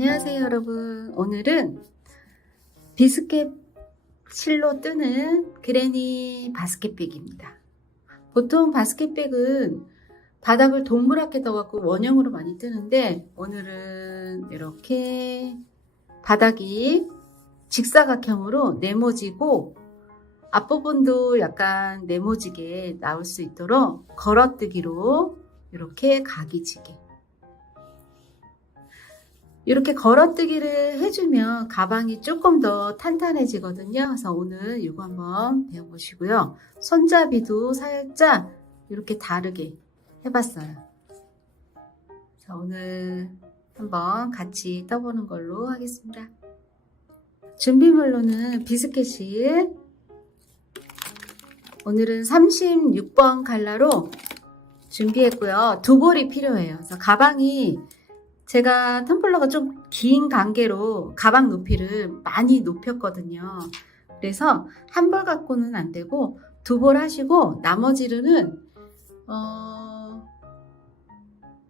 안녕하세요 여러분. 오늘은 비스켓 실로 뜨는 그레니 바스켓백입니다. 보통 바스켓백은 바닥을 동그랗게 떠갖고 원형으로 많이 뜨는데 오늘은 이렇게 바닥이 직사각형으로 네모지고 앞부분도 약간 네모지게 나올 수 있도록 걸어뜨기로 이렇게 각이지게 이렇게 걸어뜨기를 해주면 가방이 조금 더 탄탄해지거든요. 그래서 오늘 이거 한번 배워보시고요. 손잡이도 살짝 이렇게 다르게 해봤어요. 그래서 오늘 한번 같이 떠보는 걸로 하겠습니다. 준비물로는 비스켓이 오늘은 36번 컬러로 준비했고요. 두 볼이 필요해요. 그래서 가방이 제가 텀블러가 좀 긴 관계로 가방 높이를 많이 높였거든요. 그래서 한 볼 갖고는 안 되고 두 볼 하시고 나머지는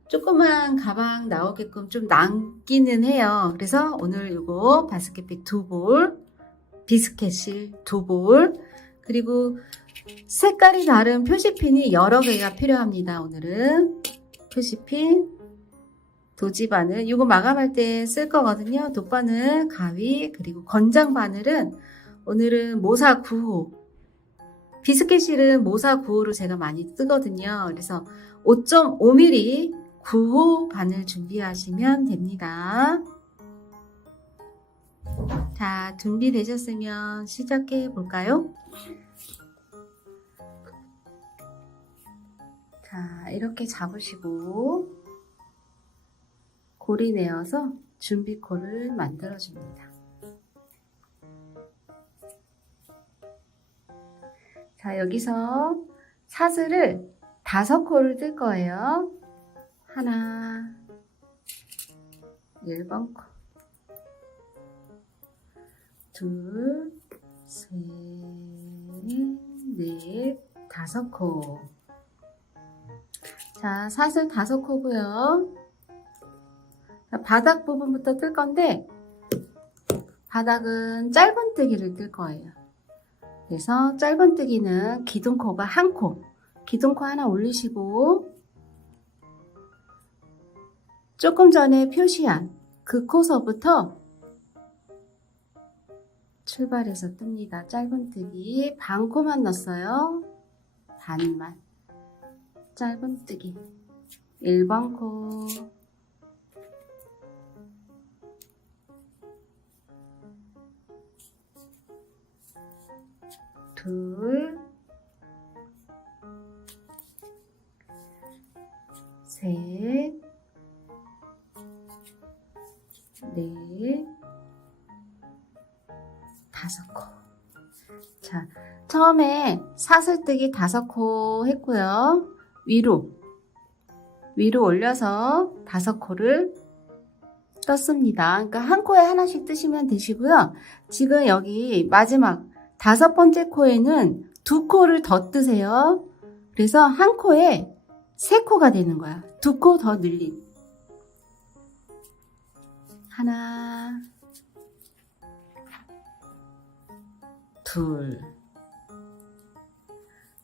조그만 가방 나오게끔 좀 남기는 해요. 그래서 오늘 이거 바스켓백 두 볼, 비스켓이 두 볼, 그리고 색깔이 다른 표시핀이 여러 개가 필요합니다. 오늘은 표시핀, 도지바늘, 이거 마감할 때 쓸 거거든요. 돗바늘, 가위, 그리고 건장 바늘은 오늘은 모사 9호. 비스켓실은 모사 9호로 제가 많이 쓰거든요. 그래서 5.5mm 9호 바늘 준비하시면 됩니다. 자, 준비되셨으면 시작해 볼까요? 자, 이렇게 잡으시고 고리 내어서 준비코를 만들어줍니다. 자, 여기서 사슬을 5코를 뜰 거예요. 하나, 1번 코, 둘, 셋, 넷, 5코. 자, 사슬 5코고요. 바닥 부분부터 뜰 건데 바닥은 짧은뜨기를 뜰 거예요. 그래서 짧은뜨기는 기둥코가 한 코, 기둥코 하나 올리시고 조금 전에 표시한 그 코서부터 출발해서 뜹니다. 짧은뜨기 반코만 넣었어요. 반만 짧은뜨기 1번 코, 둘, 셋, 넷, 5코. 자, 처음에 사슬뜨기 5코 했고요. 위로 올려서 5코를 떴습니다. 그러니까 한 코에 하나씩 뜨시면 되시고요. 지금 여기 마지막 5번째 코에는 2코를 더 뜨세요. 그래서 한 코에 3코가 되는 거야. 2코 더 늘림. 하나, 둘.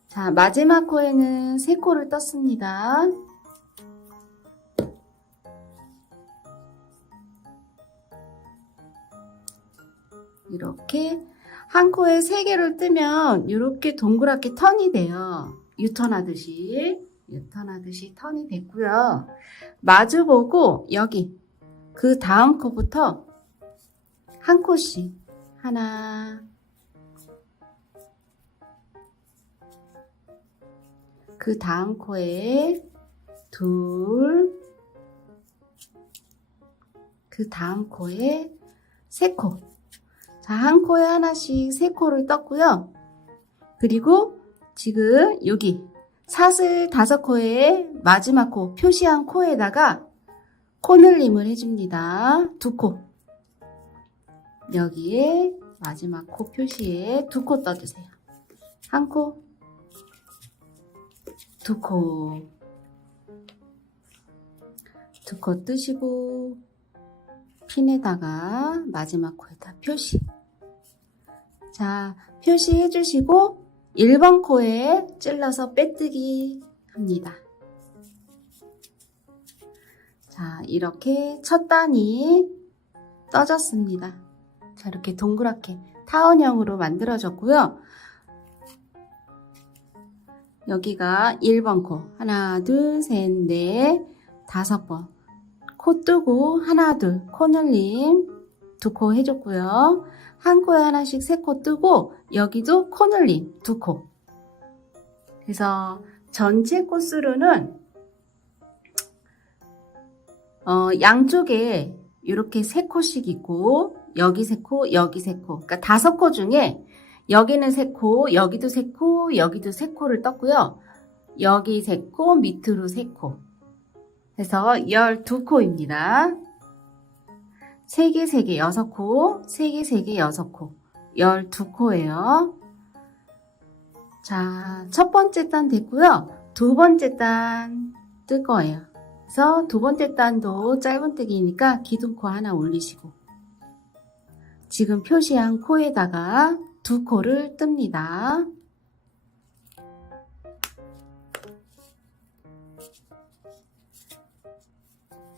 자, 마지막 코에는 3코를 떴습니다. 이렇게 한 코에 3개를 뜨면 이렇게 동그랗게 턴이 돼요. 유턴하듯이 턴이 됐고요. 마주보고 여기 그 다음 코부터 한 코씩 하나, 그 다음 코에 둘, 그 다음 코에 3코. 자, 한 코에 하나씩 3코를 떴고요. 그리고 지금 여기 사슬 5코에 마지막 코, 표시한 코에다가 코늘림을 해줍니다. 2코. 여기에 마지막 코 표시에 2코 떠주세요. 한 코, 2코. 2코 뜨시고 핀에다가 마지막 코에다 표시. 자, 표시해 주시고 1번 코에 찔러서 빼뜨기 합니다. 자, 이렇게 첫 단이 떠졌습니다. 자, 이렇게 동그랗게 타원형으로 만들어졌고요. 여기가 1번 코. 하나, 둘, 셋, 넷, 5번. 코 뜨고 하나, 둘, 코 늘림 2코 해줬고요. 한 코에 하나씩 3코 뜨고 여기도 코 늘림 2코. 그래서 전체 코스로는 양쪽에 이렇게 3코씩 있고 여기 3코, 여기 3코. 그러니까 5코 중에 여기는 3코, 여기도 3코, 여기도 3코를 떴고요. 여기 3코, 밑으로 3코. 해서 12코입니다. 3개, 3개, 6코, 3개, 3개, 6코. 12코예요. 자, 첫 번째 단 됐고요. 두 번째 단 뜰 거예요. 그래서 두 번째 단도 짧은뜨기니까 기둥코 하나 올리시고 지금 표시한 코에다가 2코를 뜹니다.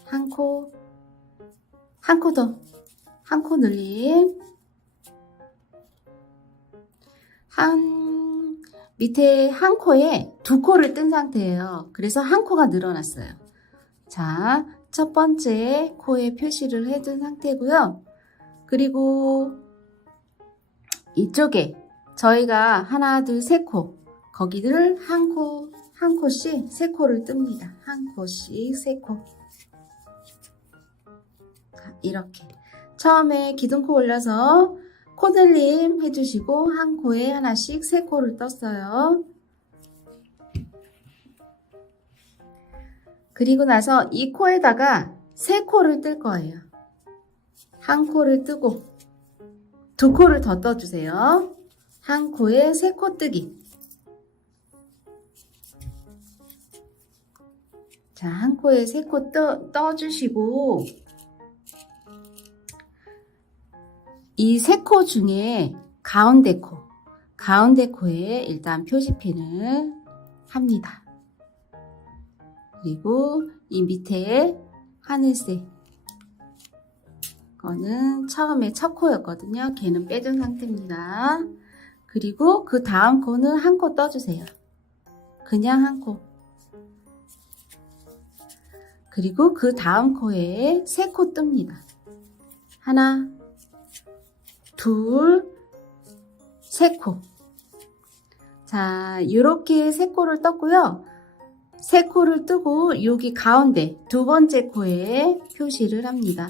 한 코, 한 코 더, 한 코 늘림. 밑에 한 코에 2코를 뜬 상태예요. 그래서 한 코가 늘어났어요. 자, 첫 번째 코에 표시를 해둔 상태고요. 그리고 이쪽에 저희가 하나, 둘, 3코, 거기를 한 코씩 3코를 뜹니다. 한 코씩 3코. 자, 이렇게 처음에 기둥코 올려서 코 늘림 해주시고 한 코에 하나씩 3코를 떴어요. 그리고 나서 이 코에다가 3코를 뜰 거예요. 한 코를 뜨고 2코를 더 떠주세요. 한 코에 3코 뜨기. 자, 한 코에 3코 떠주시고 이 3코 중에 가운데 코에 일단 표시핀을 합니다. 그리고 이 밑에 하늘색 거는 처음에 첫 코였거든요. 걔는 빼준 상태입니다. 그리고 그 다음 코는 한 코 떠주세요. 그냥 한 코. 그리고 그 다음 코에 3코 뜹니다. 하나, 둘, 3코. 자, 이렇게 3코를 떴고요. 3코를 뜨고 여기 가운데 두 번째 코에 표시를 합니다.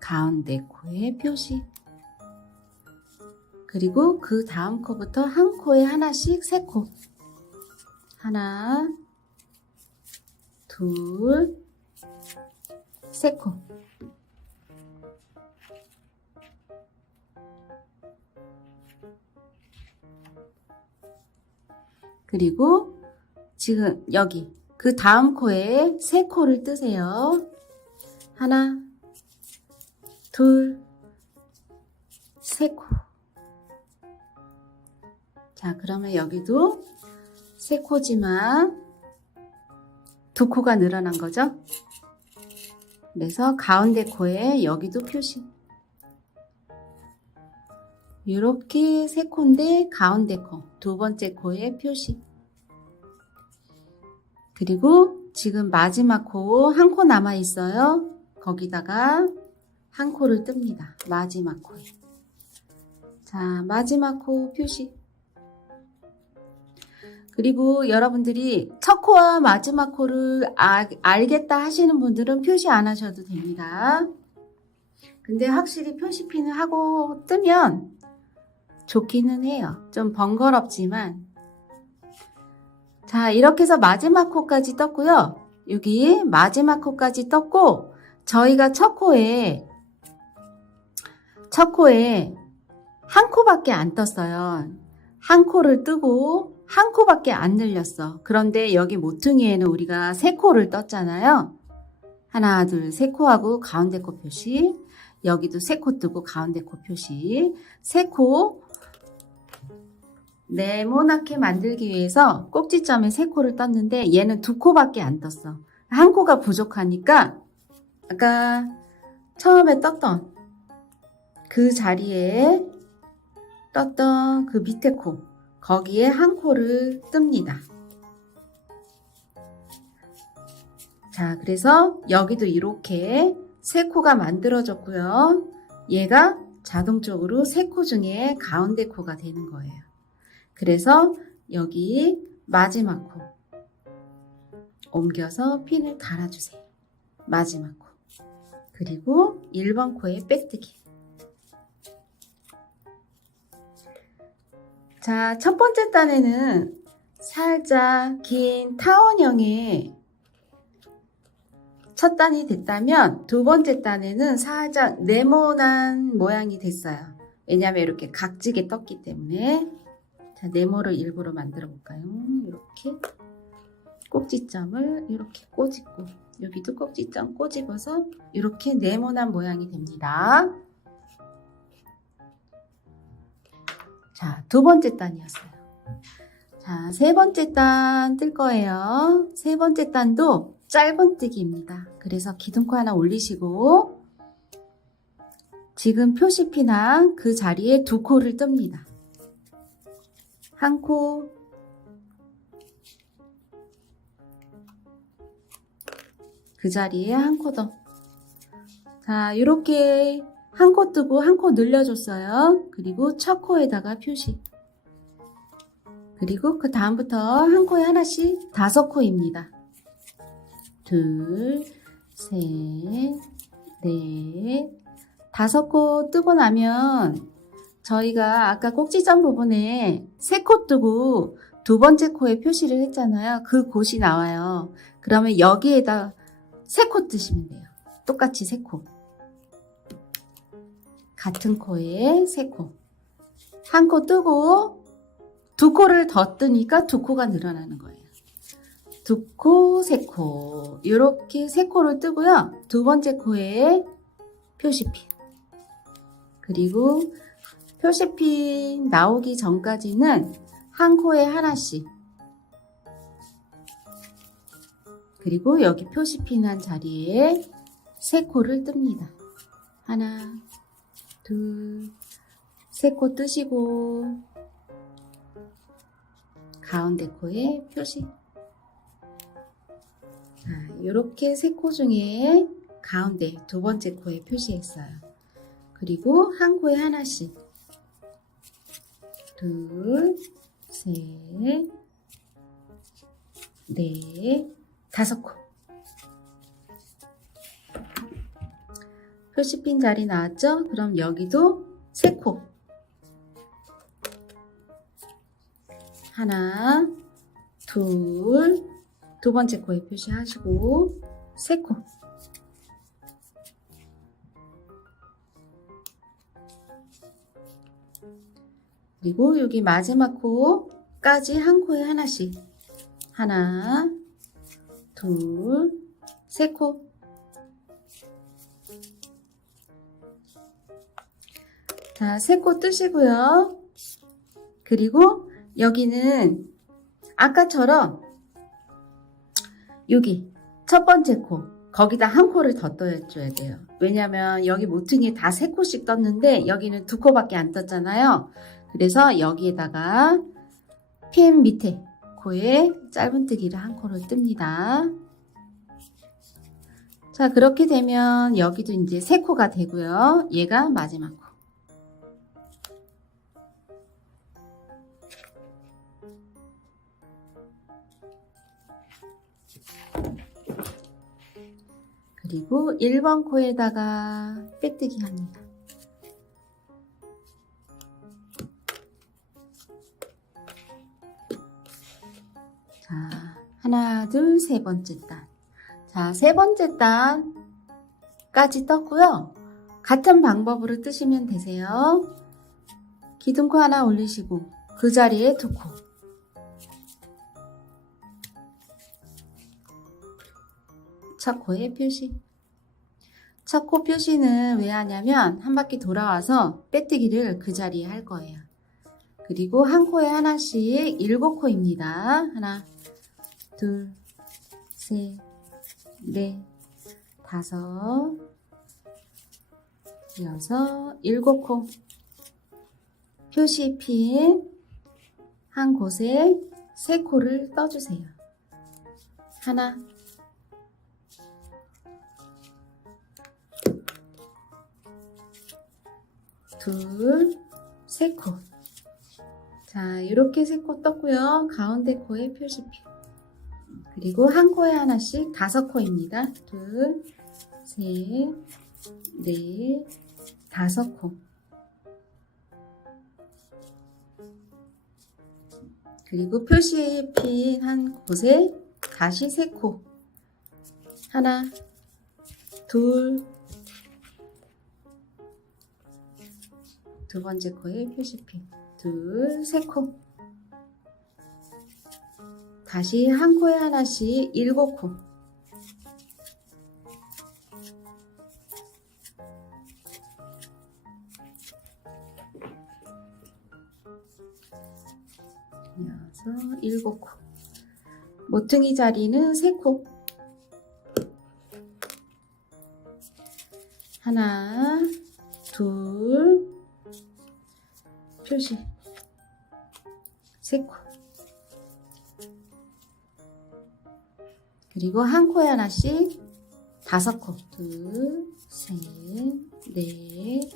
가운데 코에 표시. 그리고 그 다음 코부터 한 코에 하나씩 3코. 하나, 둘, 3코. 그리고 지금 여기 그 다음 코에 3코를 뜨세요. 하나, 둘, 3코. 자, 그러면 여기도 3코지만 2코가 늘어난 거죠. 그래서 가운데 코에 여기도 표시. 이렇게 3코인데 가운데 코, 두 번째 코에 표시. 그리고 지금 마지막 코, 한 코 남아 있어요. 거기다가 한 코를 뜹니다. 마지막 코에. 자, 마지막 코 표시. 그리고 여러분들이 첫 코와 마지막 코를 알겠다 하시는 분들은 표시 안 하셔도 됩니다. 근데 확실히 표시핀을 하고 뜨면 좋기는 해요. 좀 번거롭지만. 자, 이렇게 해서 마지막 코까지 떴고요. 여기 마지막 코까지 떴고 저희가 첫 코에 한 코밖에 안 떴어요. 한 코를 뜨고 한 코밖에 안 늘렸어. 그런데 여기 모퉁이에는 우리가 세 코를 떴잖아요. 하나, 둘, 세 코하고 가운데 코 표시. 여기도 세 코 뜨고 가운데 코 표시. 세 코 네모나게 만들기 위해서 꼭지점에 세 코를 떴는데 얘는 두 코밖에 안 떴어. 한 코가 부족하니까 아까 처음에 떴던 그 자리에 떴던 그 밑에 코, 거기에 한 코를 뜹니다. 자, 그래서 여기도 이렇게 세 코가 만들어졌고요. 얘가 자동적으로 세 코 중에 가운데 코가 되는 거예요. 그래서 여기 마지막 코 옮겨서 핀을 달아주세요. 마지막 코. 그리고 1번 코에 백뜨기. 자, 첫 번째 단에는 살짝 긴 타원형의 첫 단이 됐다면 두 번째 단에는 살짝 네모난 모양이 됐어요. 왜냐하면 이렇게 각지게 떴기 때문에. 자, 네모를 일부러 만들어 볼까요? 이렇게 꼭지점을 이렇게 꼬집고 여기도 꼭지점 꼬집어서 이렇게 네모난 모양이 됩니다. 자, 두 번째 단이었어요. 자, 세 번째 단 뜰 거예요. 세 번째 단도 짧은 뜨기입니다. 그래서 기둥코 하나 올리시고 지금 표시핀한 그 자리에 두 코를 뜹니다. 한 코, 그 자리에 한 코 더. 자, 이렇게 한 코 뜨고 한 코 늘려줬어요. 그리고 첫 코에다가 표시. 그리고 그 다음부터 한 코에 하나씩 5코입니다. 둘, 셋, 넷, 5코 뜨고 나면 저희가 아까 꼭지점 부분에 세 코 뜨고 두 번째 코에 표시를 했잖아요. 그 곳이 나와요. 그러면 여기에다 세 코 뜨시면 돼요. 똑같이 세 코. 같은 코에 세 코. 한 코 뜨고 두 코를 더 뜨니까 두 코가 늘어나는 거예요. 두 코, 세 코. 이렇게 세 코를 뜨고요. 두 번째 코에 표시핀. 그리고 표시핀 나오기 전까지는 한 코에 하나씩. 그리고 여기 표시핀 한 자리에 세 코를 뜹니다. 하나, 둘, 세 코 뜨시고 가운데 코에 표시. 자, 이렇게 세 코 중에 가운데 두 번째 코에 표시했어요. 그리고 한 코에 하나씩. 둘, 셋, 넷, 5코. 표시핀 자리 나왔죠? 그럼 여기도 세 코. 하나, 둘, 두 번째 코에 표시하시고 세 코. 그리고 여기 마지막 코까지 한 코에 하나씩. 하나, 둘, 세 코. 자, 세 코 뜨시고요. 그리고 여기는 아까처럼 여기 첫 번째 코 거기다 한 코를 더 떠줘야 돼요. 왜냐면 여기 모퉁이에 다 세 코씩 떴는데 여기는 두 코밖에 안 떴잖아요. 그래서 여기에다가 핀 밑에 코에 짧은뜨기를 한 코를 뜹니다. 자, 그렇게 되면 여기도 이제 세 코가 되고요. 얘가 마지막 코. 그리고 1번 코에다가 빼뜨기 합니다. 자, 하나, 둘, 세 번째 단. 자, 세 번째 단까지 떴고요. 같은 방법으로 뜨시면 되세요. 기둥코 하나 올리시고 그 자리에 두 코. 첫 코의 표시. 첫 코 표시는 왜 하냐면 한 바퀴 돌아와서 빼뜨기를 그 자리에 할 거예요. 그리고 한 코에 하나씩 7코입니다. 하나, 둘, 셋, 넷, 다섯, 여섯, 7코. 표시 핀 한 곳에 3코를 떠주세요. 하나, 둘, 3코. 자, 이렇게 3코 떴고요. 가운데 코에 표시표. 그리고 한 코에 하나씩 5코입니다. 둘, 셋, 넷, 5코. 그리고 표시핀 한 곳에 다시 3코. 하나, 둘, 두 번째 코에 표시핀. 둘, 3코. 다시 한 코에 하나씩 7코. 여섯, 7코. 모퉁이 자리는 3코. 하나, 둘, 표시 3코. 그리고 한 코에 하나씩 5코. 둘, 셋, 넷,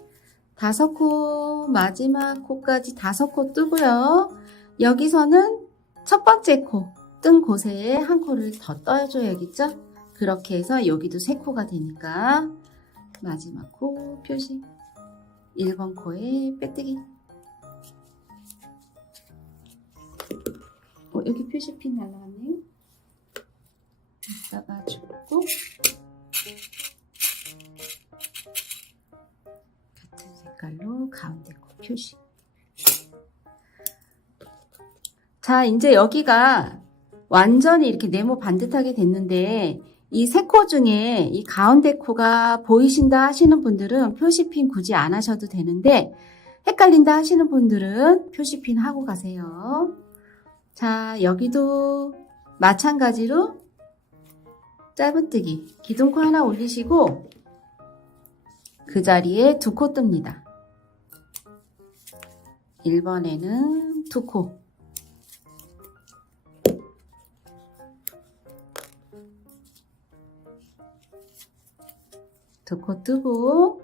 5코. 마지막 코까지 5코 뜨고요. 여기서는 첫 번째 코 뜬 곳에 한 코를 더 떠줘야겠죠? 그렇게 해서 여기도 3코가 되니까 마지막 코 표시. 1번 코에 빼뜨기. 여기 표시핀 날라갔네요. 이따가 주고 같은 색깔로 가운데 코 표시. 자, 이제 여기가 완전히 이렇게 네모 반듯하게 됐는데 이 3코 중에 이 가운데 코가 보이신다 하시는 분들은 표시핀 굳이 안 하셔도 되는데 헷갈린다 하시는 분들은 표시핀 하고 가세요. 자, 여기도 마찬가지로 짧은뜨기 기둥코 하나 올리시고 그 자리에 2코 뜹니다. 1번에는 2코. 두 코 뜨고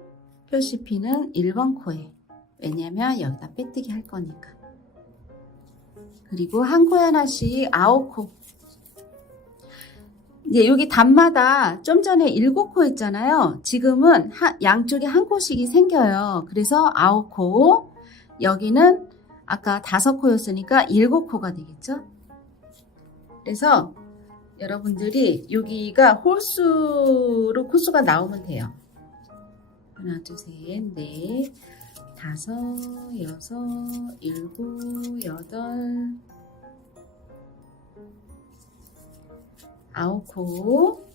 표시핀은 1번 코에. 왜냐면 여기다 빼뜨기 할 거니까. 그리고 한 코에 하나씩 9코. 이제 여기 단마다 좀 전에 7코 했잖아요. 지금은 양쪽에 한 코씩이 생겨요. 그래서 9코. 여기는 아까 5코였으니까 7코가 되겠죠. 그래서 여러분들이 여기가 홀수로 코수가 나오면 돼요. 하나, 둘, 셋, 넷, 5, 6, 7, 8, 9코.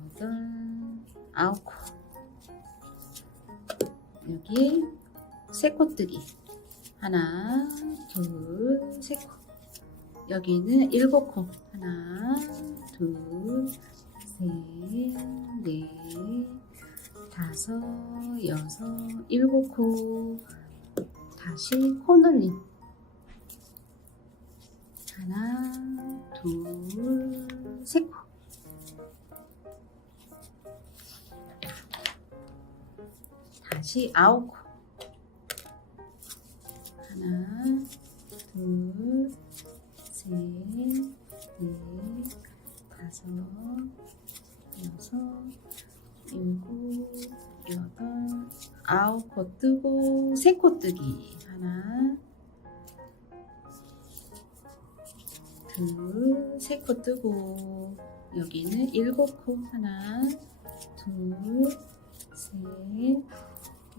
여덟, 9코. 여기 3코 뜨기. 하나, 둘, 3코. 여기는 7코. 하나, 둘, 셋, 넷, 5, 6, 7코. 다시 코 늘림. 하나, 둘, 3코. 다시 9코. 하나, 둘, 셋, 넷, 5, 6, 7, 8, 9코 뜨고 3코 뜨기. 하나, 둘, 3코 뜨고 여기는 7코. 하나, 둘, 셋,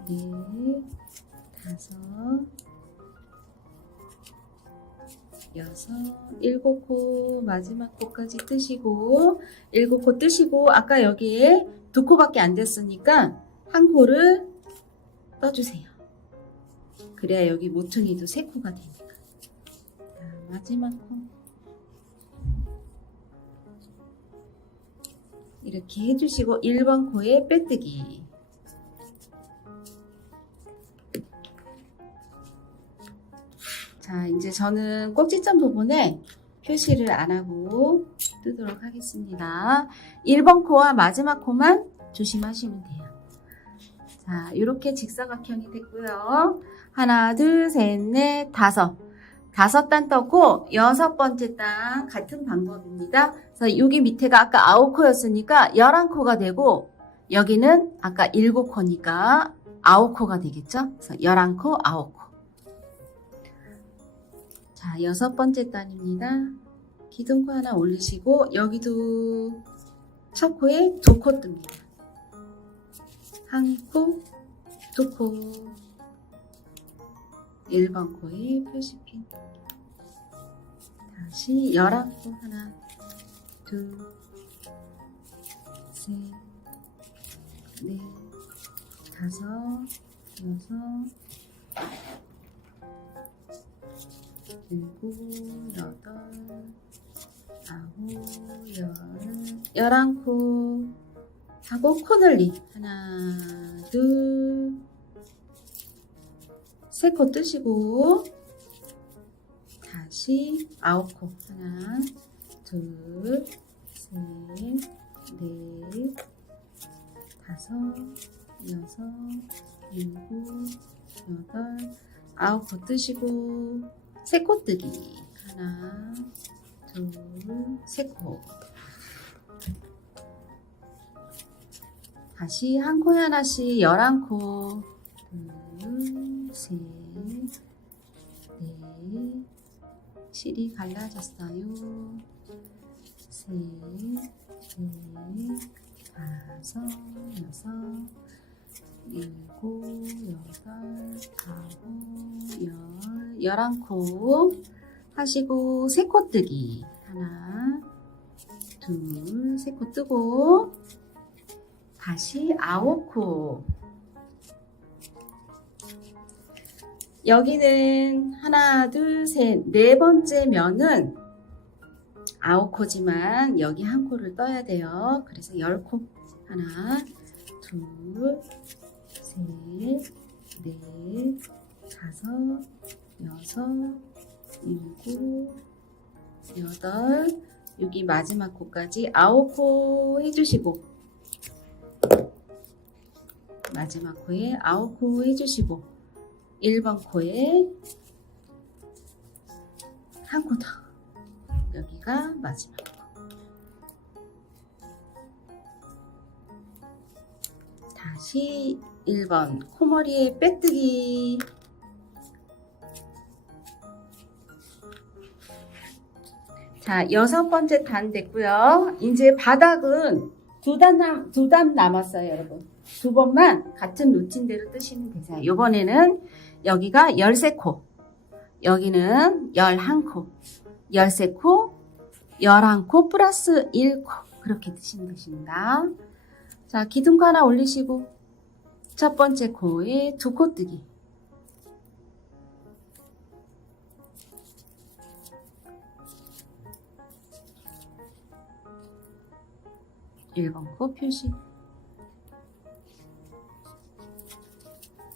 넷, 다섯, 여섯, 일곱 코 마지막 코까지 뜨시고, 일곱 코 뜨시고, 아까 여기에 두 코밖에 안 됐으니까 한 코를 떠주세요. 그래야 여기 모퉁이도 세 코가 되니까. 자, 마지막 코. 이렇게 해주시고 1번 코에 빼뜨기. 자, 이제 저는 꼭지점 부분에 표시를 안 하고 뜨도록 하겠습니다. 1번 코와 마지막 코만 조심하시면 돼요. 자, 이렇게 직사각형이 됐고요. 하나, 둘, 셋, 넷, 다섯. 다섯 단 떴고 여섯 번째 단 같은 방법입니다. 그래서 여기 밑에가 아까 9코였으니까 11코가 되고 여기는 아까 7코니까 9코가 되겠죠? 그래서 11코, 9코. 자, 여섯 번째 단입니다. 기둥코 하나 올리시고 여기도 첫 코에 두 코 뜹니다. 한 코, 두 코. 1번 코에 표시핀. 다시 11코 하나, 둘, 셋, 넷, 다섯, 여섯, 일곱, 여덟, 아홉, 열, 11코 하고 코늘리 하나, 둘, 세 코 뜨시고 다시 9코 하나, 둘, 셋, 넷, 다섯, 여섯, 일곱, 여덟, 9코 뜨시고 세 코 뜨기 하나, 둘, 세 코. 다시 한 코에 하나씩 11코. 둘, 셋, 넷, 실이 갈라졌어요. 셋, 넷, 다섯, 여섯, 일곱, 여덟, 아홉, 열, 11코 하시고 세 코 뜨기 하나, 둘, 세 코 뜨고 다시 9코. 여기는 하나, 둘, 셋, 네 번째 면은 9코지만 여기 한 코를 떠야 돼요. 그래서 10코. 하나, 둘, 셋, 넷, 다섯, 여섯, 일곱, 여덟, 여기 마지막 코까지 9코 해주시고 마지막 코에 9코 해주시고 1번 코에 한 코 더. 여기가 마지막 코. 다시 1번 코머리에 빼뜨기. 자, 여섯 번째 단 됐고요. 이제 바닥은 두 단 남았어요, 여러분. 두 번만 같은 루틴대로 뜨시면 되세요. 이번에는 여기가 13코, 여기는 11코, 13코, 11코 플러스 1코 그렇게 뜨시면 되십니다. 자, 기둥코 하나 올리시고 첫 번째 코에 두 코 뜨기. 일번 코 표시.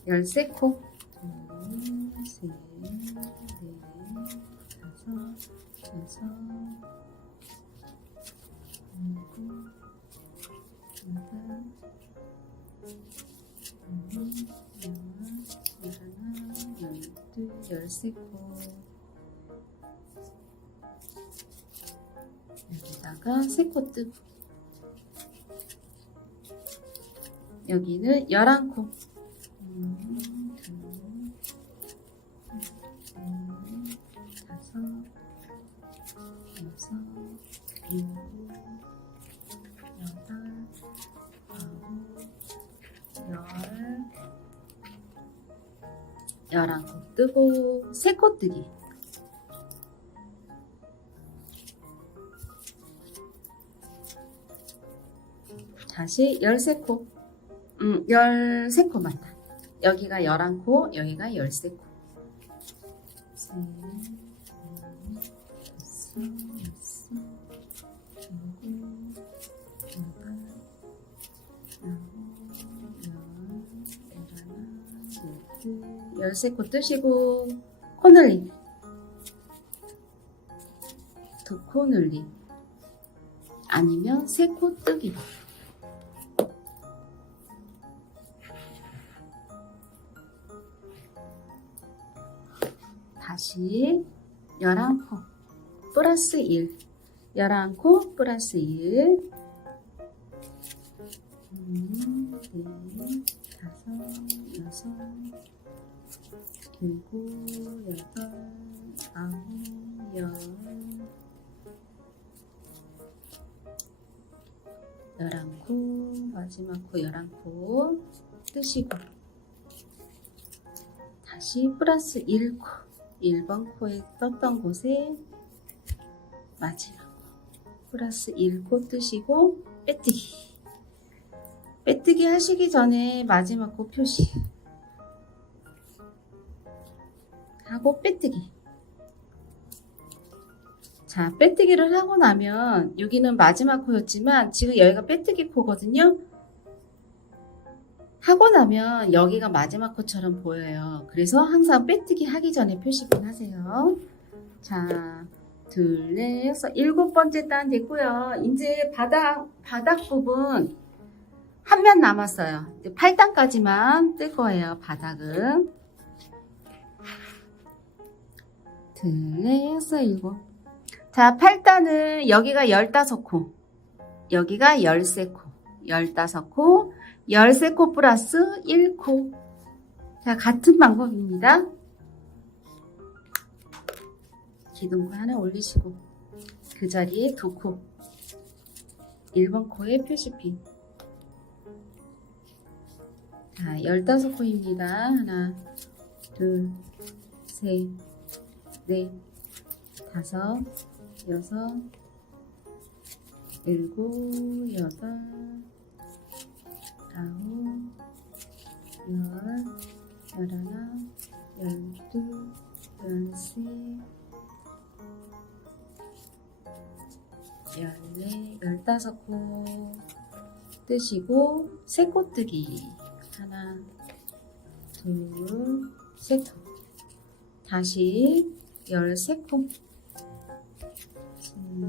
13코. 둘, 셋, 넷, 다섯, 여섯, 일곱, 여덟, 열하나, 열둘, 13코. 여기다가 3코 뜨고 여기는 11코. 다섯, 여섯, 일곱, 여덟, 11코 뜨고 3코 뜨기. 다시 13코. 13코 맞다. 여기가 11코, 여기가 13코. 셋, 넷, 다섯, 여섯, 일곱, 여덟, 아홉, 열, 13코 뜨시고 코 늘림. 2코 늘림. 아니면 3코 뜨기. 다시 11코 플러스 1. 11코 플러스 1. 4, 5, 6, 7, 8, 9, 11코 마지막 코 11코 뜨시고 다시 플러스 1코 1번 코에 떴던 곳에 마지막 코 플러스 1코 뜨시고 빼뜨기. 빼뜨기 하시기 전에 마지막 코 표시 하고 빼뜨기. 자, 빼뜨기를 하고 나면 여기는 마지막 코였지만 지금 여기가 빼뜨기 코거든요. 하고 나면 여기가 마지막 코처럼 보여요. 그래서 항상 빼뜨기 하기 전에 표시만 하세요. 자, 둘, 넷, 여섯, 7번째 단 됐고요. 이제 바닥 부분 한 면 남았어요. 8단까지만 뜰 거예요. 바닥은. 둘, 넷, 여섯, 7. 자, 8단은 여기가 15코, 여기가 13코, 15코, 13코 플러스 1코. 자, 같은 방법입니다. 기둥코 하나 올리시고 그 자리에 2코, 1번 코에 표시핀. 자, 15코입니다. 하나, 둘, 셋, 넷, 다섯, 여섯, 일곱, 여덟, 아홉, 열, 열하나, 열둘, 열셋, 열넷, 15코 뜨시고 3코 뜨기. 하나, 둘, 셋. 다시 13코. 셋, 넷,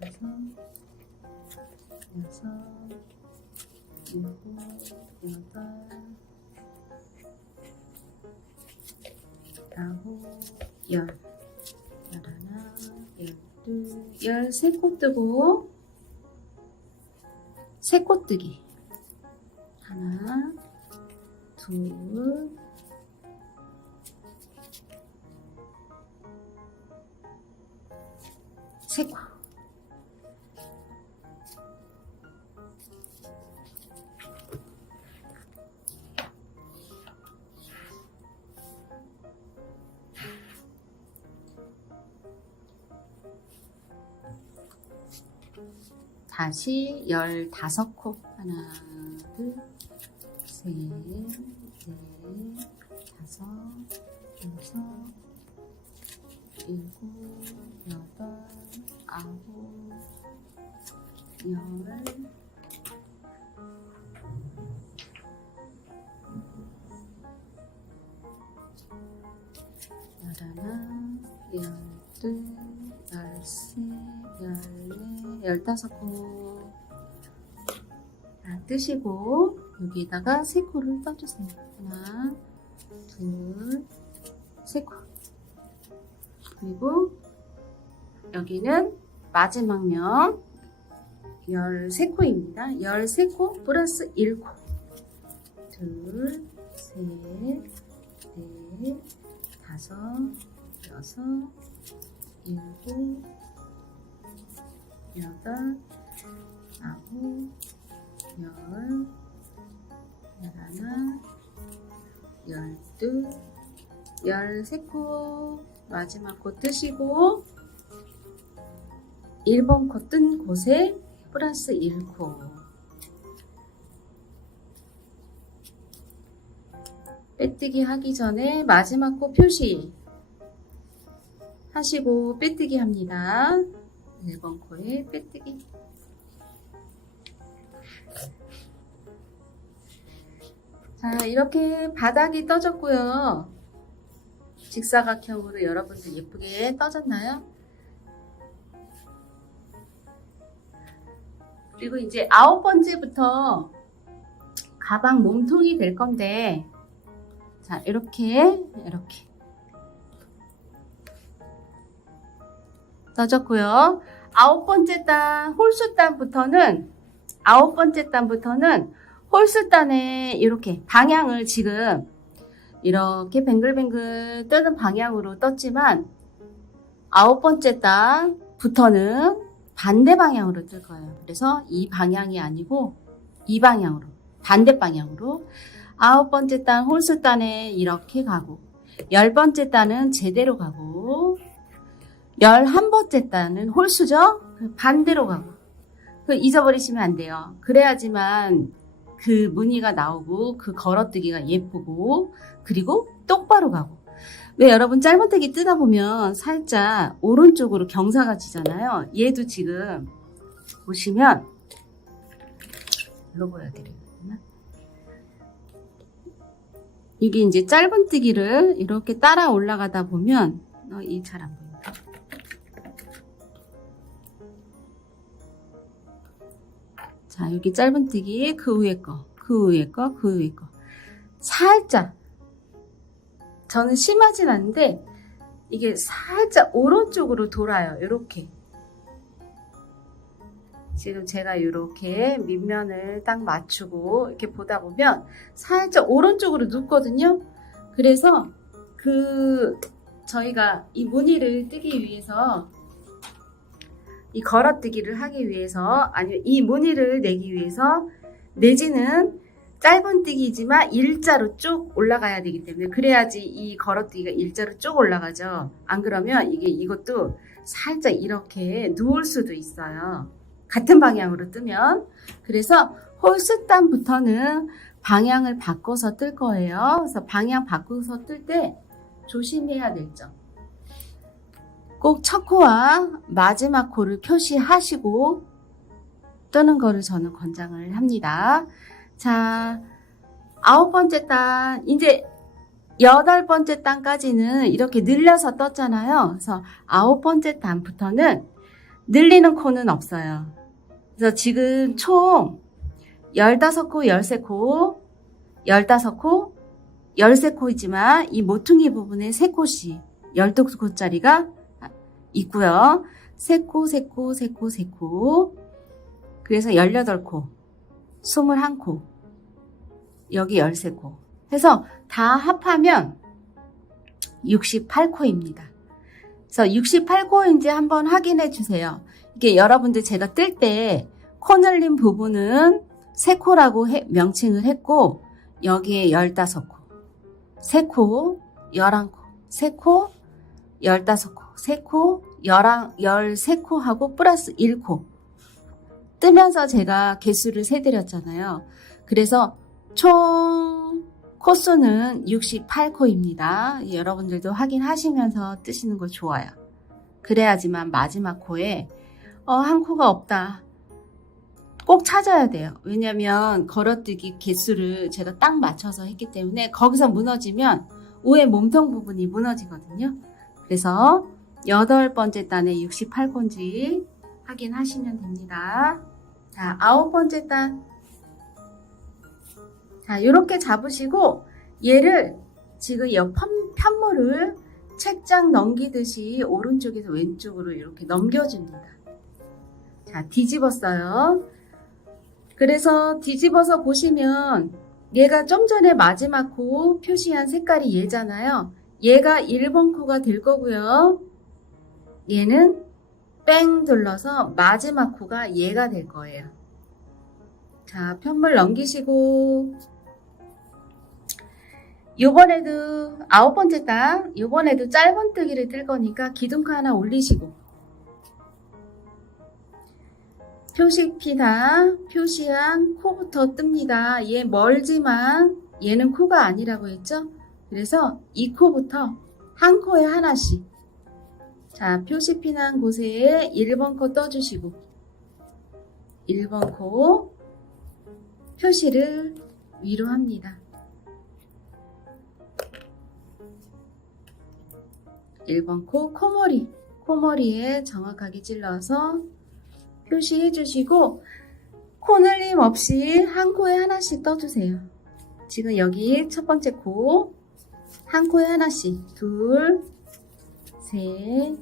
다섯, 여섯, 일곱, 여덟, 아홉, 열, 열하나, 열둘, 13코 뜨고 3코 뜨기. 하나, 둘, 세 코. 다시 15코. 하나, 둘, 셋, 넷, 다섯, 여섯, 일곱, 여덟, 아홉, 열, 열하나, 열둘, 열셋, 열넷, 15코. 자, 뜨시고 여기에다가 3코를 떠주세요. 하나, 둘, 3코. 그리고 여기는 마지막 면 13코입니다. 13코 플러스 1코. 둘, 셋, 넷, 다섯, 여섯, 일곱, 여덟, 아홉, 열, 열하나, 둘, 13코 마지막 코 뜨시고 1번 코 뜬 곳에 플러스 1코 빼뜨기 하기 전에 마지막 코 표시 하시고 빼뜨기 합니다. 1번 코에 빼뜨기. 자, 이렇게 바닥이 떠졌고요. 직사각형으로 여러분들 예쁘게 떠졌나요? 그리고 이제 9번째부터 가방 몸통이 될 건데, 자, 이렇게 떠졌고요. 9번째 단 홀수단부터는 홀수단에 이렇게 방향을 지금 이렇게 뱅글뱅글 뜨는 방향으로 떴지만 9번째 단부터는 반대 방향으로 뜰 거예요. 그래서 이 방향이 아니고 이 방향으로, 반대 방향으로 9번째 단 홀수단에 이렇게 가고 10번째 단은 제대로 가고 11번째 단은 홀수죠? 반대로 가고 잊어버리시면 안 돼요. 그래야지만 그 무늬가 나오고 그 걸어뜨기가 예쁘고 그리고 똑바로 가고. 왜 여러분 짧은뜨기 뜨다 보면 살짝 오른쪽으로 경사가 지잖아요. 얘도 지금 보시면 일로 보여드려요. 이게 이제 짧은뜨기를 이렇게 따라 올라가다 보면 이 잘 안 보인다. 자, 여기 짧은뜨기 그 위에 거, 그 위에 거, 그 위에 거. 살짝 저는 심하진 않은데 이게 살짝 오른쪽으로 돌아요. 이렇게. 지금 제가 이렇게 밑면을 딱 맞추고 이렇게 보다 보면 살짝 오른쪽으로 눕거든요. 그래서 저희가 이 무늬를 뜨기 위해서 이 걸어뜨기를 하기 위해서 아니면 이 무늬를 내기 위해서 내지는 짧은뜨기지만 일자로 쭉 올라가야 되기 때문에 그래야지 이 걸어뜨기가 일자로 쭉 올라가죠. 안 그러면 이것도 살짝 이렇게 누울 수도 있어요. 같은 방향으로 뜨면. 그래서 홀수단부터는 방향을 바꿔서 뜰 거예요. 그래서 방향 바꿔서 뜰 때 조심해야 될 점. 꼭 첫 코와 마지막 코를 표시하시고 뜨는 거를 저는 권장을 합니다. 자, 9번째 단, 이제 8번째 단까지는 이렇게 늘려서 떴잖아요. 그래서 9번째 단부터는 늘리는 코는 없어요. 그래서 지금 총 15코, 13코, 15코, 13코이지만 이 모퉁이 부분에 3코씩 12코짜리가 있고요. 3코, 3코, 3코, 3코. 그래서 18코, 21코, 여기 13코. 해서 다 합하면 68코입니다. 그래서 68코인지 한번 확인해 주세요. 이게 여러분들 제가 뜰 때 코 늘린 부분은 3코라고 명칭을 했고 여기에 15코, 3코, 11코, 3코, 15코, 3코, 13코 하고 플러스 1코 뜨면서 제가 개수를 세드렸잖아요. 그래서 총 코수는 68코입니다. 여러분들도 확인하시면서 뜨시는 거 좋아요. 그래야지만 마지막 코에 한 코가 없다. 꼭 찾아야 돼요. 왜냐면 걸어뜨기 개수를 제가 딱 맞춰서 했기 때문에 거기서 무너지면 위에 몸통 부분이 무너지거든요. 그래서 8번째 단에 68코인지 확인하시면 됩니다. 자, 9번째 단. 자, 이렇게 잡으시고 얘를 지금 이 편물을 책장 넘기듯이 오른쪽에서 왼쪽으로 이렇게 넘겨줍니다. 자, 뒤집었어요. 그래서 뒤집어서 보시면 얘가 좀 전에 마지막 코 표시한 색깔이 얘잖아요. 얘가 1번 코가 될 거고요. 얘는 뺑 둘러서 마지막 코가 얘가 될 거예요. 자, 편물 넘기시고 요번에도 9번째 단, 요번에도 짧은뜨기를 뜰 거니까 기둥코 하나 올리시고, 표시피다 표시한 코부터 뜹니다. 얘 멀지만 얘는 코가 아니라고 했죠? 그래서 이 코부터 한 코에 하나씩. 자, 표시핀한 곳에 1번 코 떠주시고 1번 코 표시를 위로 합니다. 1번 코 코머리에 정확하게 찔러서 표시해 주시고 코 늘림 없이 한 코에 하나씩 떠주세요. 지금 여기 첫 번째 코 한 코에 하나씩 둘, 셋,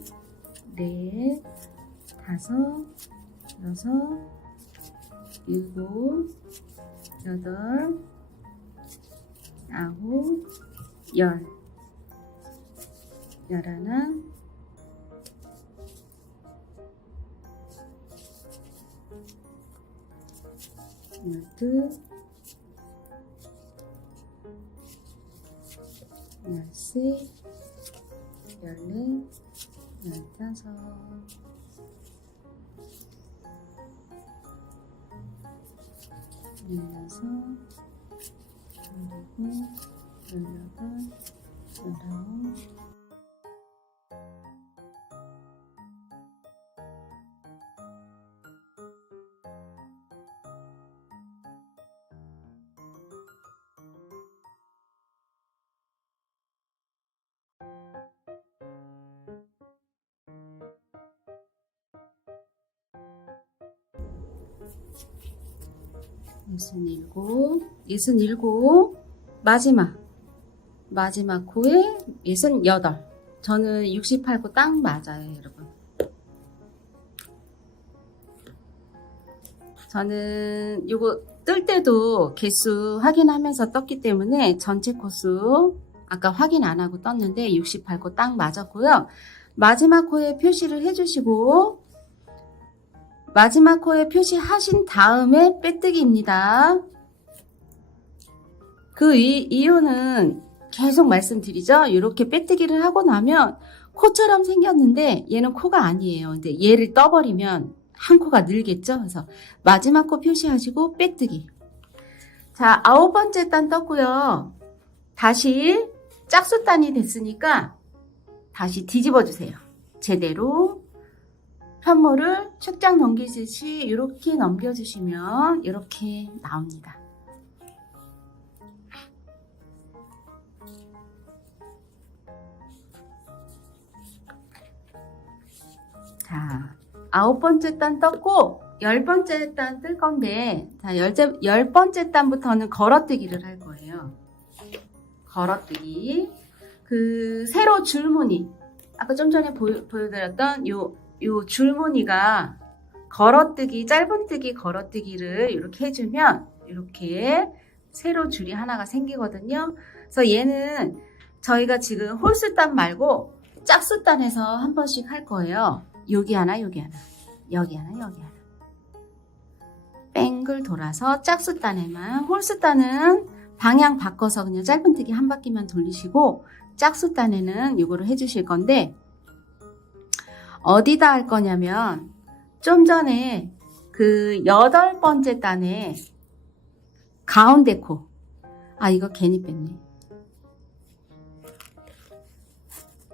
넷, 다섯, 여섯, 일곱, 여덟, 아홉, 열하나, 열둘, 열셋, 열넷, 열다섯, 열여섯, 열일곱, 열여덟, 열아홉, 예순일곱, 마지막 코에 68. 저는 68코 딱 맞아요, 여러분. 저는 요거 뜰 때도 개수 확인하면서 떴기 때문에 전체 코수 아까 확인 안 하고 떴는데 68코 딱 맞았고요. 마지막 코에 표시를 해주시고 마지막 코에 표시하신 다음에 빼뜨기입니다. 그 이유는 계속 말씀드리죠. 이렇게 빼뜨기를 하고 나면 코처럼 생겼는데 얘는 코가 아니에요. 근데 얘를 떠버리면 한 코가 늘겠죠. 그래서 마지막 코 표시하시고 빼뜨기. 자, 9번째 단 떴고요. 다시 짝수단이 됐으니까 다시 뒤집어 주세요. 제대로 편물을 책장 넘기듯이 이렇게 넘겨주시면 이렇게 나옵니다. 자, 9번째 단 떴고 10번째 단 뜰 건데 자, 10번째 단부터는 걸어뜨기를 할 거예요. 걸어뜨기. 그 세로 줄무늬 아까 좀 전에 보여드렸던 요 줄무늬가 걸어뜨기, 짧은뜨기 걸어뜨기를 이렇게 해주면 이렇게 세로 줄이 하나가 생기거든요. 그래서 얘는 저희가 지금 홀수단 말고 짝수단에서 한 번씩 할 거예요. 여기 하나, 여기 하나, 여기 하나, 여기 하나. 뺑글 돌아서 짝수단에만, 홀수단은 방향 바꿔서 그냥 짧은뜨기 한 바퀴만 돌리시고 짝수단에는 이거를 해주실 건데 어디다 할 거냐면 좀 전에 그 8번째 단에 가운데 코. 아, 이거 괜히 뺐네.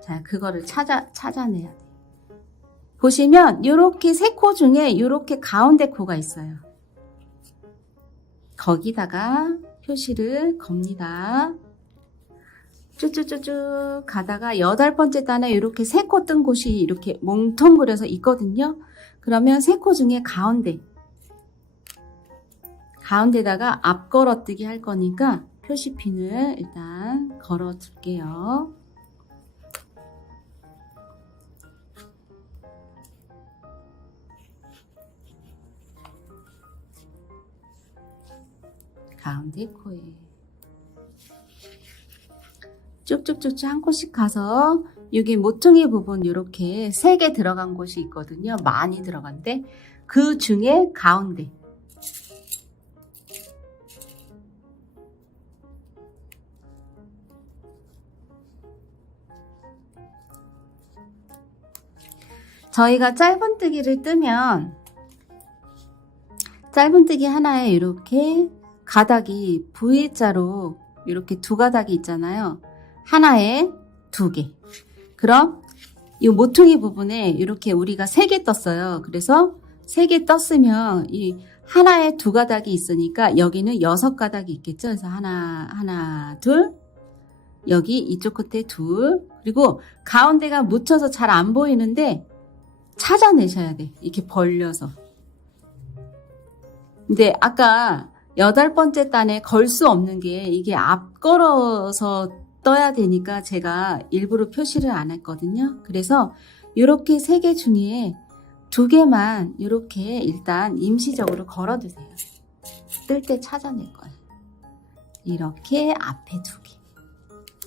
자, 그거를 찾아내야 돼. 보시면 이렇게 세 코 중에 이렇게 가운데 코가 있어요. 거기다가 표시를 겁니다. 쭉쭉쭉쭉 가다가 8번째 단에 이렇게 세 코 뜬 곳이 이렇게 뭉텅그려서 있거든요. 그러면 세 코 중에 가운데다가 앞 걸어뜨기 할 거니까 표시핀을 일단 걸어 둘게요. 가운데 코에 쭉쭉쭉쭉 한 코씩 가서 여기 모퉁이 부분 이렇게 3개 들어간 곳이 있거든요. 많이 들어간데 그 중에 가운데 저희가 짧은뜨기를 뜨면 짧은뜨기 하나에 이렇게 가닥이 V자로 이렇게 두 가닥이 있잖아요. 하나에 두 개. 그럼 이 모퉁이 부분에 이렇게 우리가 세 개 떴어요. 그래서 세 개 떴으면 이 하나에 두 가닥이 있으니까 여기는 여섯 가닥이 있겠죠. 그래서 하나, 둘. 여기 이쪽 끝에 둘. 그리고 가운데가 묻혀서 잘 안 보이는데 찾아내셔야 돼. 이렇게 벌려서. 근데 아까 8번째 단에 걸 수 없는 게 이게 앞걸어서 떠야 되니까 제가 일부러 표시를 안 했거든요. 그래서 이렇게 3개 중에 2개만 이렇게 일단 임시적으로 걸어두세요. 뜰 때 찾아낼 거예요. 이렇게 앞에 2개.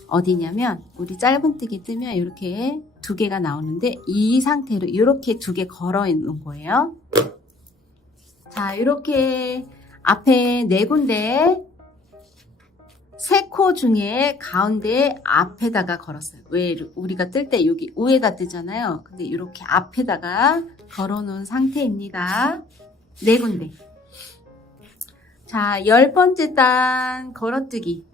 어디냐면 우리 짧은뜨기 뜨면 이렇게 2개가 나오는데 이 상태로 이렇게 2개 걸어 있는 거예요. 자, 이렇게 앞에 4군데 3코 중에 가운데 앞에다가 걸었어요. 왜 우리가 뜰 때 여기 위에다 뜨잖아요. 근데 이렇게 앞에다가 걸어 놓은 상태입니다. 4군데. 자, 10번째 단 걸어뜨기.